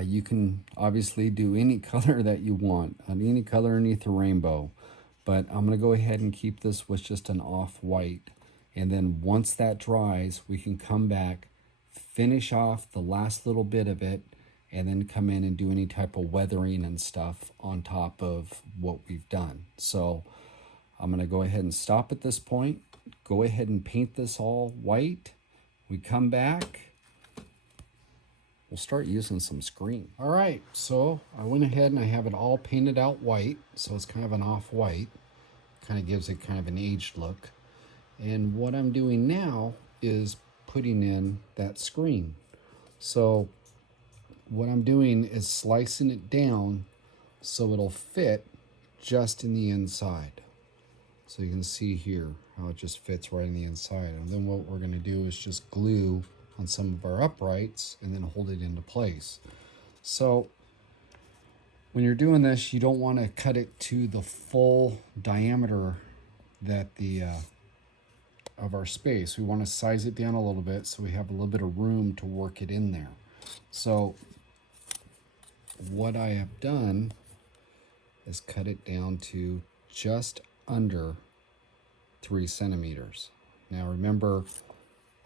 you can obviously do any color that you want, any color underneath the rainbow, but I'm going to go ahead and keep this with just an off-white. And then once that dries, we can come back, finish off the last little bit of it, and then come in and do any type of weathering and stuff on top of what we've done. So I'm going to go ahead and stop at this point, go ahead and paint this all white. We come back, we'll start using some screen. All right, so I went ahead and I have it all painted out white, so it's kind of an off-white, kind of gives it kind of an aged look. And what I'm doing now is putting in that screen. So what I'm doing is slicing it down so it'll fit just in the inside. So you can see here how it just fits right in the inside. And then what we're going to do is just glue on some of our uprights and then hold it into place. So when you're doing this, you don't want to cut it to the full diameter that the of our space. We want to size it down a little bit so we have a little bit of room to work it in there. So what I have done is cut it down to just under 3 centimeters. Now remember,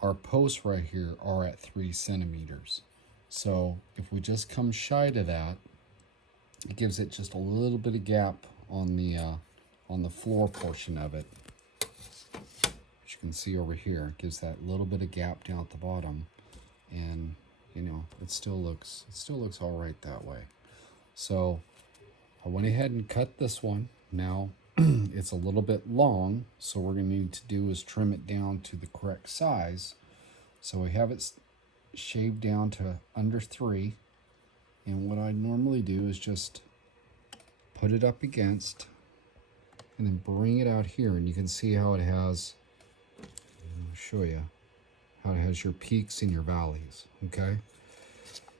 our posts right here are at 3 centimeters. So if we just come shy to that, it gives it just a little bit of gap on the floor portion of it. You can see over here, it gives that little bit of gap down at the bottom, and you know, it still looks all right that way. So I went ahead and cut this one. Now it's a little bit long, so what we're going to need to do is trim it down to the correct size. So we have it shaved down to under 3, and what I normally do is just put it up against and then bring it out here, and you can see how it has, I'll show you how it has your peaks and your valleys. Okay,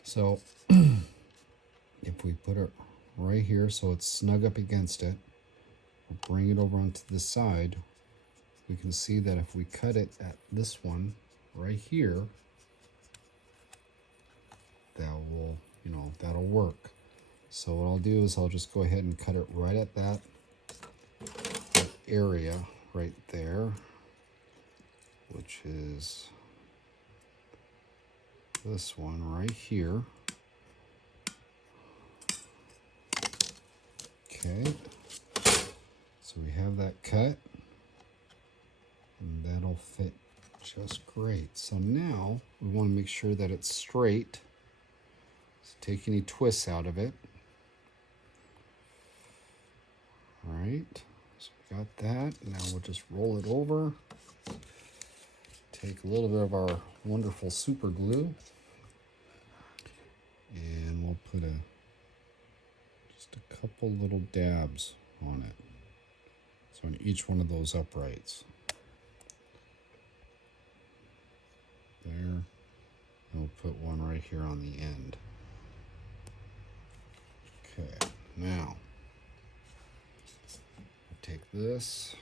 so if we put it right here so it's snug up against it, we'll bring it over onto the side, we can see that if we cut it at this one right here, that will, you know, that'll work. So what I'll do is I'll just go ahead and cut it right at that area right there, which is this one right here. Okay, so we have that cut, and that'll fit just great. So now we want to make sure that it's straight. So take any twists out of it. All right, so we got that. Now we'll just roll it over. Take a little bit of our wonderful super glue, and we'll put just a couple little dabs on it. So on each one of those uprights. There. And we'll put one right here on the end. Okay, now take this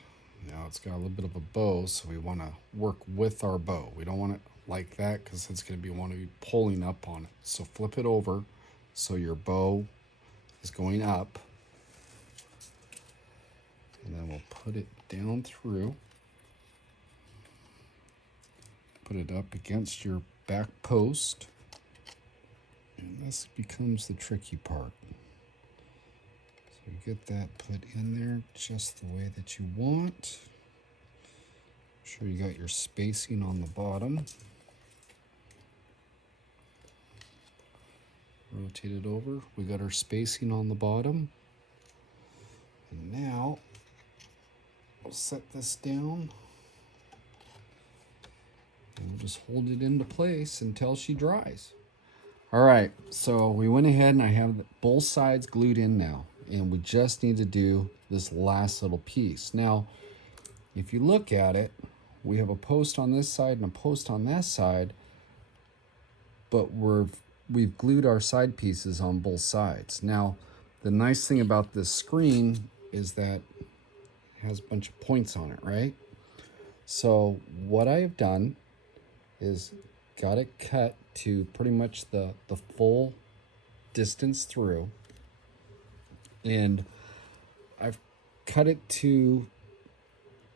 Now it's got a little bit of a bow, so we want to work with our bow. We don't want it like that because it's going to want to be pulling up on it. So flip it over so your bow is going up. And then we'll put it down through. Put it up against your back post. And this becomes the tricky part. So you get that put in there just the way that you want. Make sure you got your spacing on the bottom. Rotate it over. We got our spacing on the bottom. And now we'll set this down. And we'll just hold it into place until she dries. All right, so we went ahead and I have both sides glued in now. And we just need to do this last little piece. Now, if you look at it, we have a post on this side and a post on that side, but we've glued our side pieces on both sides. Now, the nice thing about this screen is that it has a bunch of points on it, right? So what I've done is got it cut to pretty much the full distance through. And I've cut it to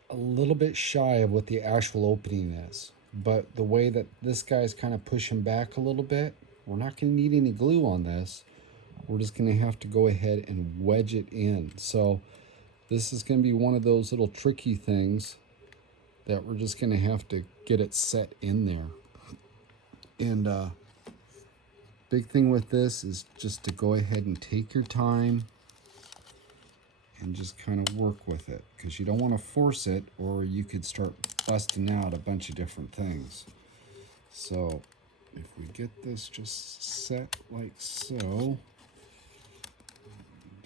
a little bit shy of what the actual opening is. But the way that this guy's kind of pushing back a little bit, we're not going to need any glue on this. We're just going to have to go ahead and wedge it in. So this is going to be one of those little tricky things that we're just going to have to get it set in there. And big thing with this is just to go ahead and take your time and just kind of work with it, because you don't want to force it or you could start busting out a bunch of different things. So if we get this just set like so,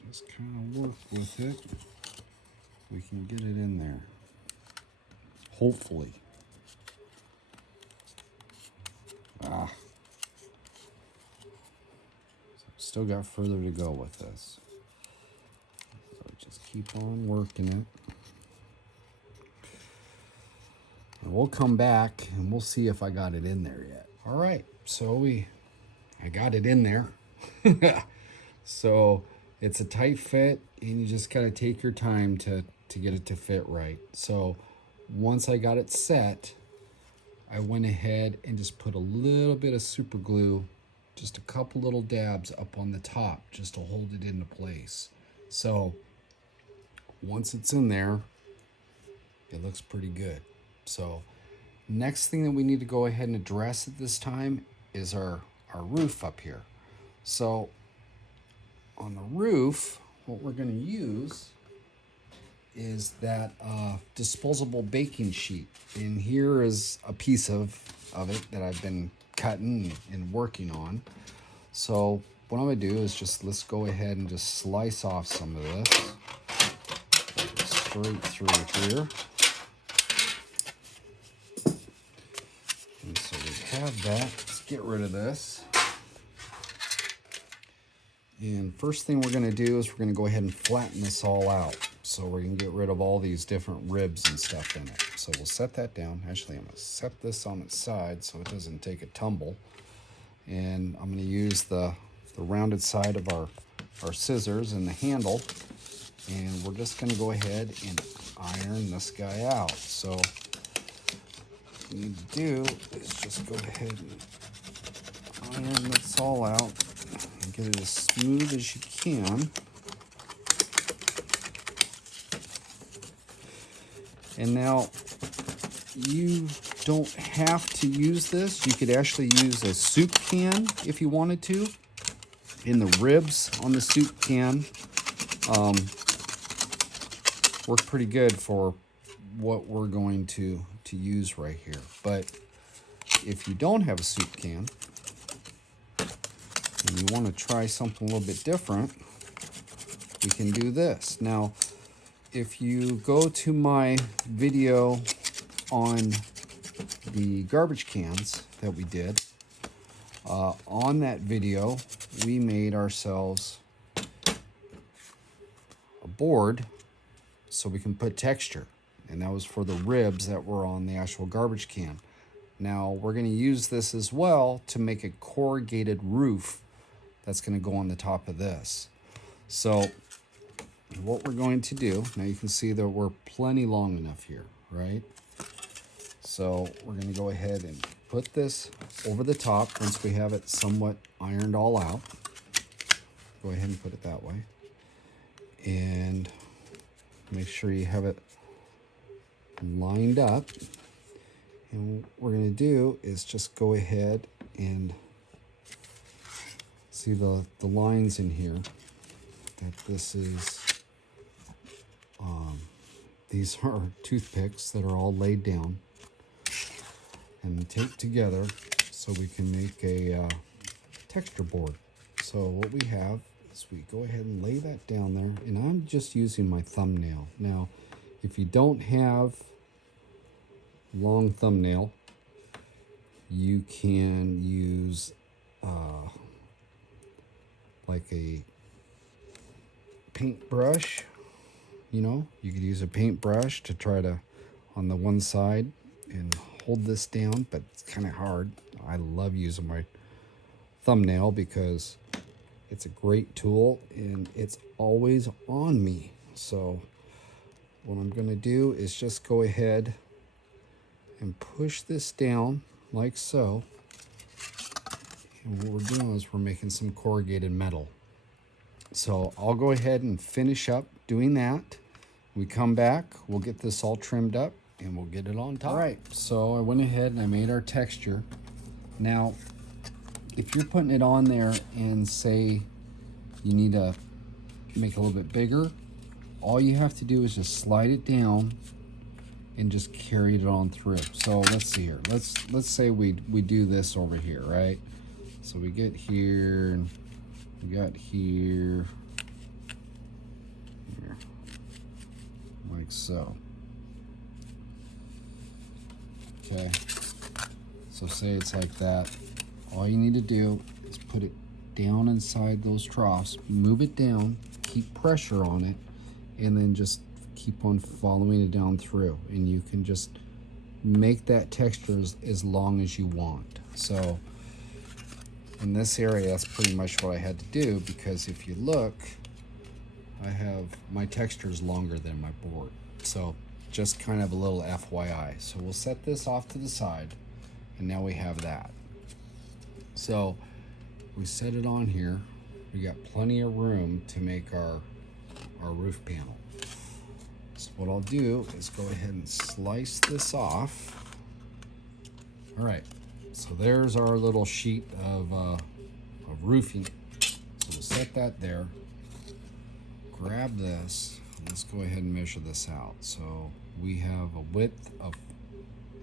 just kind of work with it, we can get it in there, hopefully. Still got further to go with this. So just keep on working it. And we'll come back and we'll see if I got it in there yet. All right, so I got it in there. So it's a tight fit and you just gotta take your time to get it to fit right. So once I got it set, I went ahead and just put a little bit of super glue, just a couple little dabs up on the top just to hold it into place. So once it's in there, it looks pretty good. So next thing that we need to go ahead and address at this time is our roof up here. So on the roof, what we're going to use is that disposable baking sheet. And here is a piece of it that I've been cutting and working on. So what I'm going to do is let's go ahead and just slice off some of this straight through here. And so we have that. Let's get rid of this. And first thing we're going to do is we're going to go ahead and flatten this all out. So we're going to get rid of all these different ribs and stuff in it. So we'll set that down. Actually, I'm going to set this on its side so it doesn't take a tumble. And I'm going to use the rounded side of our scissors and the handle. And we're just going to go ahead and iron this guy out. So what you need to do is just go ahead and iron this all out and get it as smooth as you can. And now you don't have to use this. You could actually use a soup can if you wanted to. And the ribs on the soup can work pretty good for what we're going to use right here. But if you don't have a soup can and you want to try something a little bit different, we can do this. Now, if you go to my video on the garbage cans that we did, on that video, we made ourselves a board so we can put texture. and that was for the ribs that were on the actual garbage can. Now we're going to use this as well to make a corrugated roof that's going to go on the top of this. So what we're going to do, now you can see that we're plenty long enough here, right? So we're going to go ahead and put this over the top once we have it somewhat ironed all out. Go ahead and put it that way. And make sure you have it lined up. And what we're going to do is just go ahead and see the lines in here, that this is, these are toothpicks that are all laid down and taped together so we can make a texture board. So what we have is we go ahead and lay that down there, and I'm just using my thumbnail. Now, if you don't have long thumbnail, you can use like a paintbrush. You know, you could use a paintbrush to try to, on the one side, and hold this down, but it's kind of hard. I love using my thumbnail because it's a great tool and it's always on me. So what I'm going to do is just go ahead and push this down like so. And what we're doing is we're making some corrugated metal. So I'll go ahead and finish up doing that. We come back, we'll get this all trimmed up and we'll get it on top. All right, so I went ahead and I made our texture. Now, if you're putting it on there and say you need to make it a little bit bigger, all you have to do is just slide it down and just carry it on through. So let's see here. Let's say we do this over here, right? So we get here, and we got here, like so. Okay, so say it's like that. All you need to do is put it down inside those troughs, move it down, keep pressure on it, and then just keep on following it down through. And you can just make that texture as long as you want. So in this area, that's pretty much what I had to do, because if you look, I have my textures longer than my board. So just kind of a little FYI. So we'll set this off to the side, and now we have that. So we set it on here. We got plenty of room to make our roof panel. So what I'll do is go ahead and slice this off. All right, so there's our little sheet of roofing. So we'll set that there. Grab this. Let's go ahead and measure this out. So we have a width of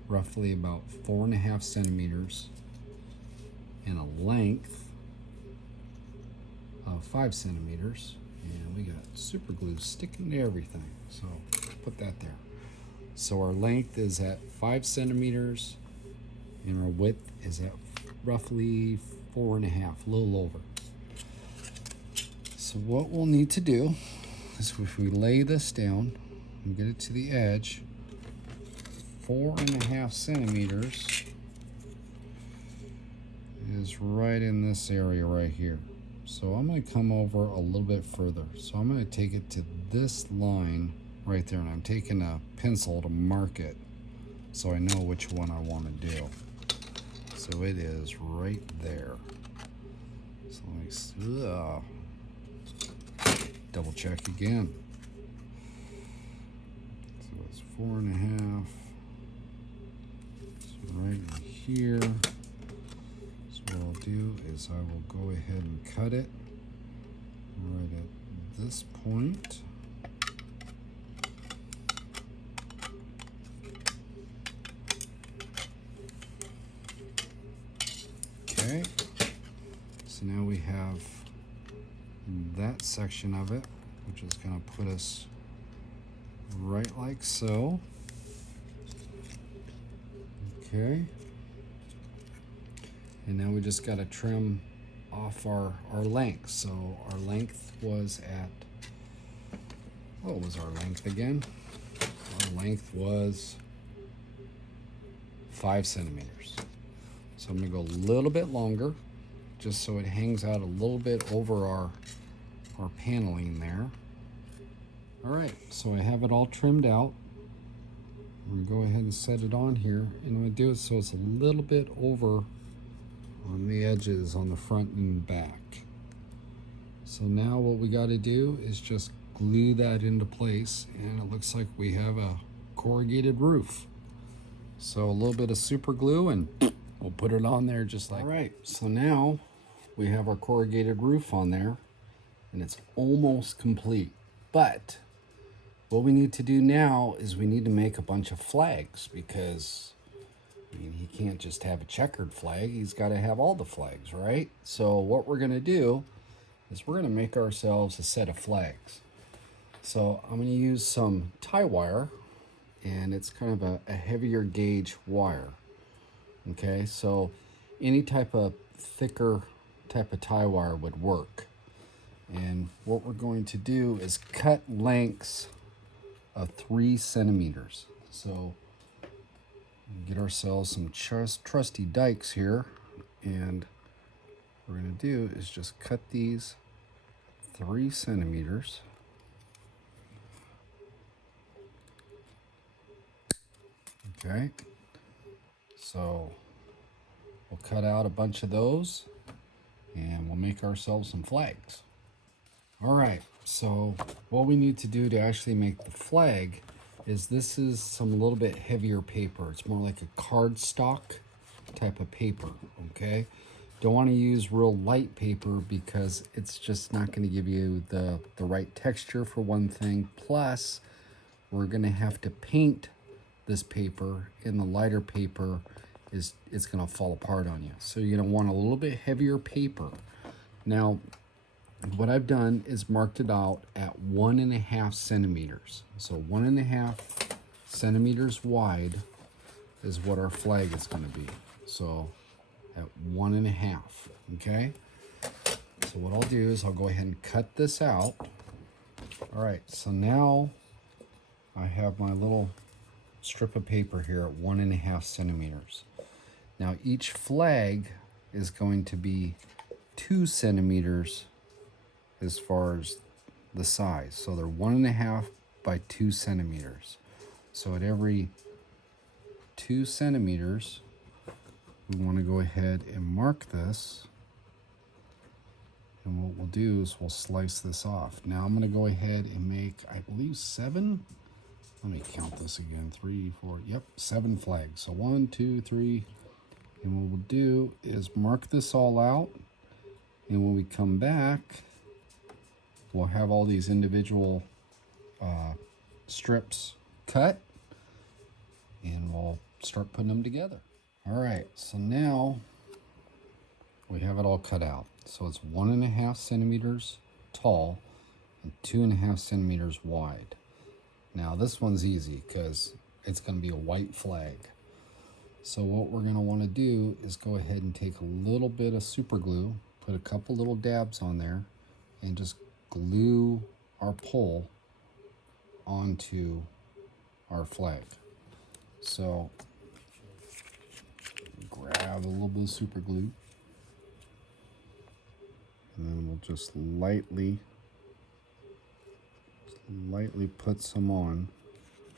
roughly about 4.5 centimeters and a length of 5 centimeters. And we got super glue sticking to everything. So put that there. So our length is at 5 centimeters and our width is at roughly 4.5, a little over. So what we'll need to do is, if we lay this down and get it to the edge, 4.5 centimeters is right in this area right here. So I'm going to come over a little bit further. So I'm going to take it to this line right there, and I'm taking a pencil to mark it so I know which one I want to do. So it is right there. So let me double check again. So it's 4.5. So right in here. So what I'll do is I will go ahead and cut it right at this point. Okay, so now we have that section of it, which is going to put us right like so. Okay, and now we just got to trim off our length. So our length was at, what was our length again? Our length was 5 centimeters. So I'm gonna go a little bit longer, just so it hangs out a little bit over our paneling there. All right, so I have it all trimmed out. I'm gonna go ahead and set it on here, and I'm gonna do it so it's a little bit over on the edges on the front and back. So now what we got to do is just glue that into place, and it looks like we have a corrugated roof. So a little bit of super glue and we'll put it on there just like. All right, so now we have our corrugated roof on there, and it's almost complete. But what we need to do now is we need to make a bunch of flags, because I mean, he can't just have a checkered flag. He's got to have all the flags, right? So what we're going to do is we're going to make ourselves a set of flags. So I'm going to use some tie wire, and it's kind of a heavier gauge wire. Okay, so any type of thicker type of tie wire would work. And what we're going to do is cut lengths of 3 centimeters. So get ourselves some trusty dikes here, and what we're going to do is just cut these 3 centimeters. Okay, so we'll cut out a bunch of those, and we'll make ourselves some flags. All right, so what we need to do to actually make the flag is, this is some little bit heavier paper. It's more like a cardstock type of paper, okay? Don't want to use real light paper, because it's just not going to give you the right texture for one thing. Plus, we're going to have to paint this paper, and the lighter paper is going to fall apart on you. So you're going to want a little bit heavier paper. Now, what I've done is marked it out at 1.5 centimeters. So 1.5 centimeters wide is what our flag is going to be. So at 1.5, okay? So what I'll do is I'll go ahead and cut this out. All right, so now I have my little strip of paper here at 1.5 centimeters. Now each flag is going to be 2 centimeters as far as the size. So they're 1.5 by 2 centimeters. So at every 2 centimeters, we want to go ahead and mark this. And what we'll do is we'll slice this off. Now I'm going to go ahead and make, I believe, 7. Let me count this again. 3, 4, yep, 7 flags. So 1, 2, 3. And what we'll do is mark this all out. And when we come back, we'll have all these individual strips cut, and we'll start putting them together. All right, so now we have it all cut out. So it's 1.5 centimeters tall and 2.5 centimeters wide. Now this one's easy because it's going to be a white flag. So what we're going to want to do is go ahead and take a little bit of super glue, put a couple little dabs on there, and just glue our pole onto our flag. So grab a little bit of super glue, and then we'll just lightly put some on.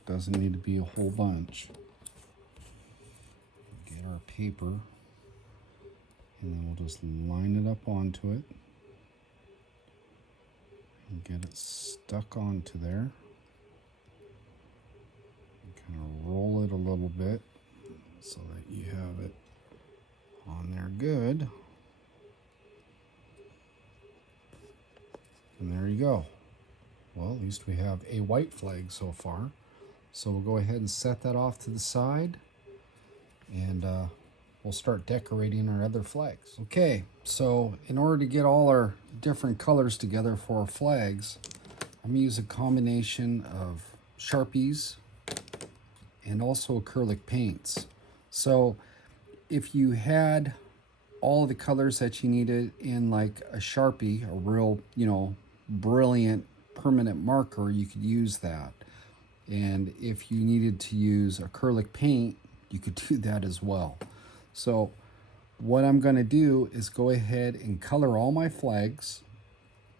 Doesn't need to be a whole bunch. Get our paper, and then we'll just line it up onto it and get it stuck onto there. Kind of roll it a little bit so that you have it on there good. And there you go. Well, at least we have a white flag so far. So we'll go ahead and set that off to the side, and we'll start decorating our other flags. Okay, so in order to get all our different colors together for our flags, I'm going to use a combination of Sharpies and also acrylic paints. So if you had all the colors that you needed in like a Sharpie, a real, brilliant permanent marker, you could use that. And if you needed to use acrylic paint, you could do that as well. So what I'm going to do is go ahead and color all my flags,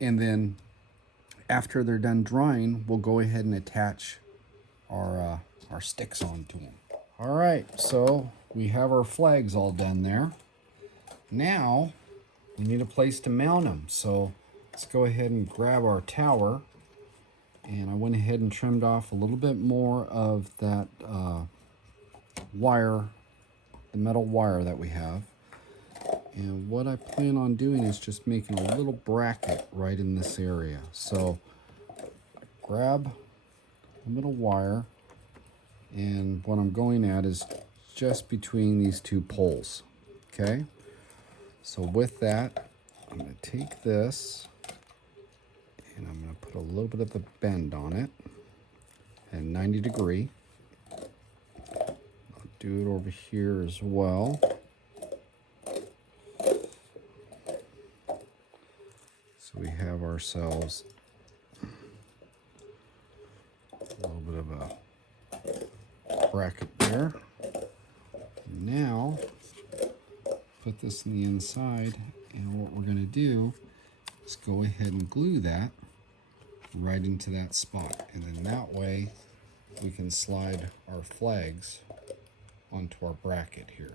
and then after they're done drying, we'll go ahead and attach our sticks onto them. All right, so we have our flags all done there. Now we need a place to mount them. So let's go ahead and grab our tower. And I went ahead and trimmed off a little bit more of that wire, the metal wire that we have. And what I plan on doing is just making a little bracket right in this area. So grab the middle wire, and what I'm going at is just between these two poles. Okay, so with that, I'm going to take this and I'm going to put a little bit of a bend on it at 90 degree. I'll do it over here as well. So we have ourselves a little bit of a bracket there. Now, put this in the inside, and what we're going to do is go ahead and glue that right into that spot. And then that way, we can slide our flags onto our bracket here.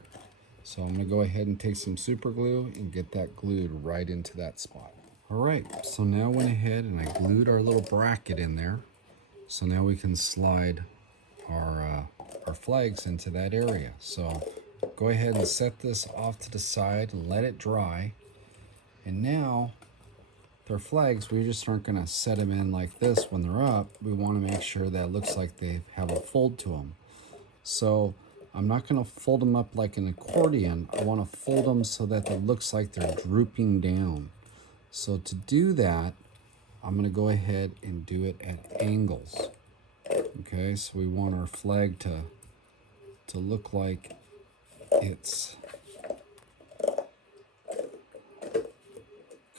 So I'm going to go ahead and take some super glue and get that glued right into that spot. All right, so now I went ahead and I glued our little bracket in there. So now we can slide our flags into that area. So go ahead and set this off to the side and let it dry. And now, their flags, we just aren't going to set them in like this when they're up. We want to make sure that it looks like they have a fold to them. So I'm not going to fold them up like an accordion. I want to fold them so that it looks like they're drooping down. So to do that, I'm going to go ahead and do it at angles. Okay, so we want our flag to look like it's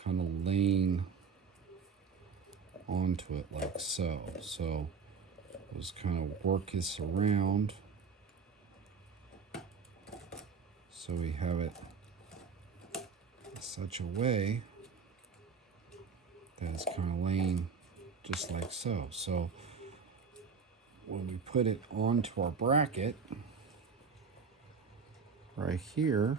kind of laying onto it like so. So just kind of work this around so we have it in such a way that it's kind of laying just like so. So when we put it onto our bracket right here,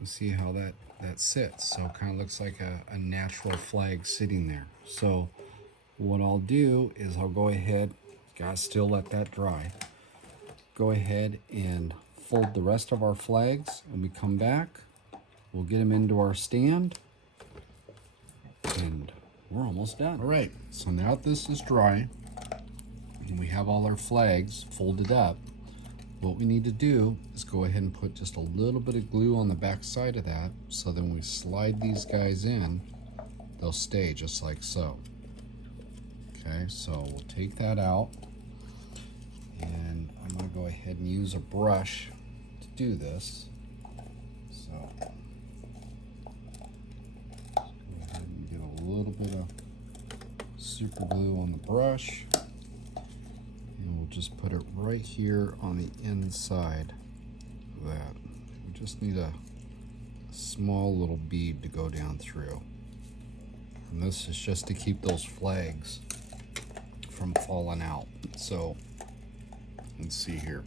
you see how that sits. So it kind of looks like a natural flag sitting there. So what I'll do is I'll go ahead, gotta still let that dry, go ahead and fold the rest of our flags, and we come back, we'll get them into our stand, and we're almost done. All right, so now that this is dry and we have all our flags folded up, what we need to do is go ahead and put just a little bit of glue on the back side of that, so then when we slide these guys in, they'll stay just like so. Okay, so we'll take that out, and I'm going to go ahead and use a brush to do this. So go ahead and get a little bit of super glue on the brush, and we'll just put it right here on the inside of that. We just need a small little bead to go down through, and this is just to keep those flags from falling out. So let's see here,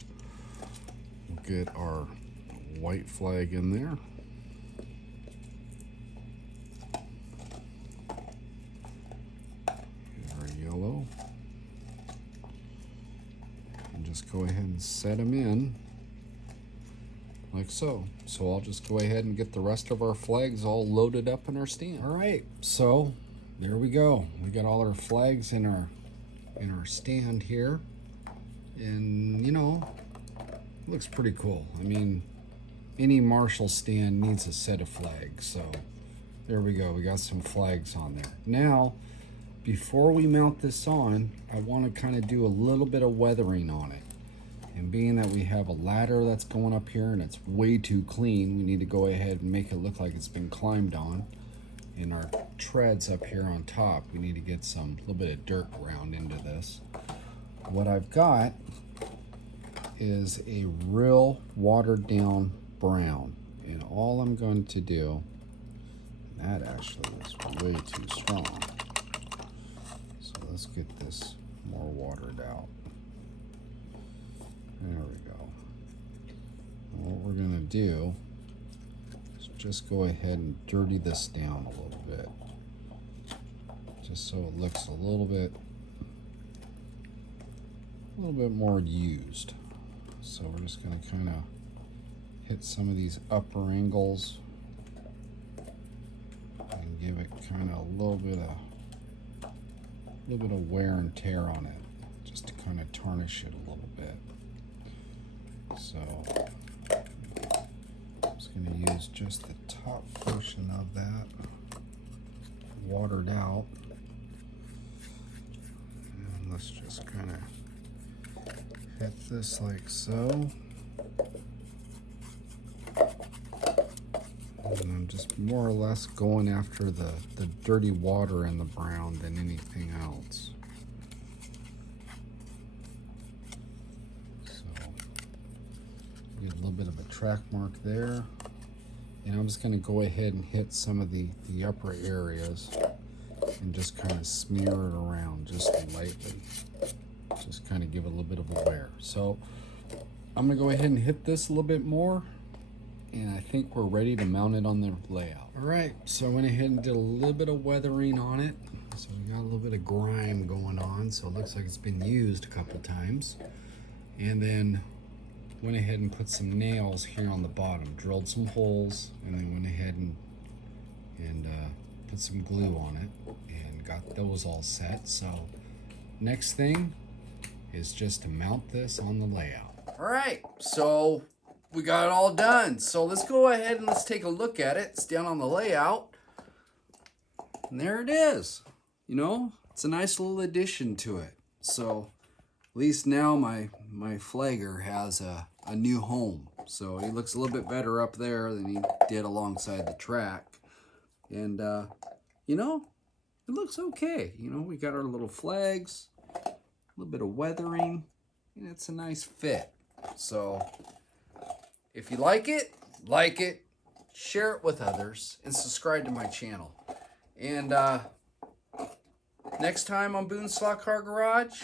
we'll get our white flag in there, get our yellow, and just go ahead and set them in like so. So I'll just go ahead and get the rest of our flags all loaded up in our stand. All right, so there we go. We got all our flags in our stand here, and you know, it looks pretty cool. I mean, any Marshall stand needs a set of flags. So there we go, we got some flags on there. Now, before we mount this on, I want to kind of do a little bit of weathering on it. And being that we have a ladder that's going up here and it's way too clean, we need to go ahead and make it look like it's been climbed on. in our treads up here on top, we need to get some little bit of dirt ground into this. What I've got is a real watered down brown, and all I'm going to do, that actually was way too strong, so let's get this more watered out. There we go. And what we're going to do is just go ahead and dirty this down a little bit, just so it looks a little bit more used. So we're just going to kind of hit some of these upper angles and give it kind of a little bit of wear and tear on it, just to kind of tarnish it a little bit. So I'm just going to use just the top portion of that, watered out, and let's just kind of hit this like so. And I'm just more or less going after the dirty water in the brown than anything else. So get a little bit of a track mark there. And I'm just going to go ahead and hit some of the upper areas and just kind of smear it around just lightly. Just kind of give it a little bit of a wear. So I'm going to go ahead and hit this a little bit more, and I think we're ready to mount it on the layout. All right, so I went ahead and did a little bit of weathering on it. So we got a little bit of grime going on, so it looks like it's been used a couple times. And then went ahead and put some nails here on the bottom, drilled some holes, and then went ahead and put some glue on it and got those all set. So next thing is just to mount this on the layout. All right, so we got it all done. So let's go ahead and let's take a look at it. It's down on the layout, and there it is. You know, it's a nice little addition to it. So at least now my flagger has a new home. So he looks a little bit better up there than he did alongside the track. And, you know, it looks okay. You know, we got our little flags, a little bit of weathering, and it's a nice fit. So if you like it, share it with others, and subscribe to my channel. And next time on Boone's Slot Car Garage,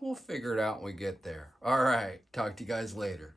we'll figure it out when we get there. All right, talk to you guys later.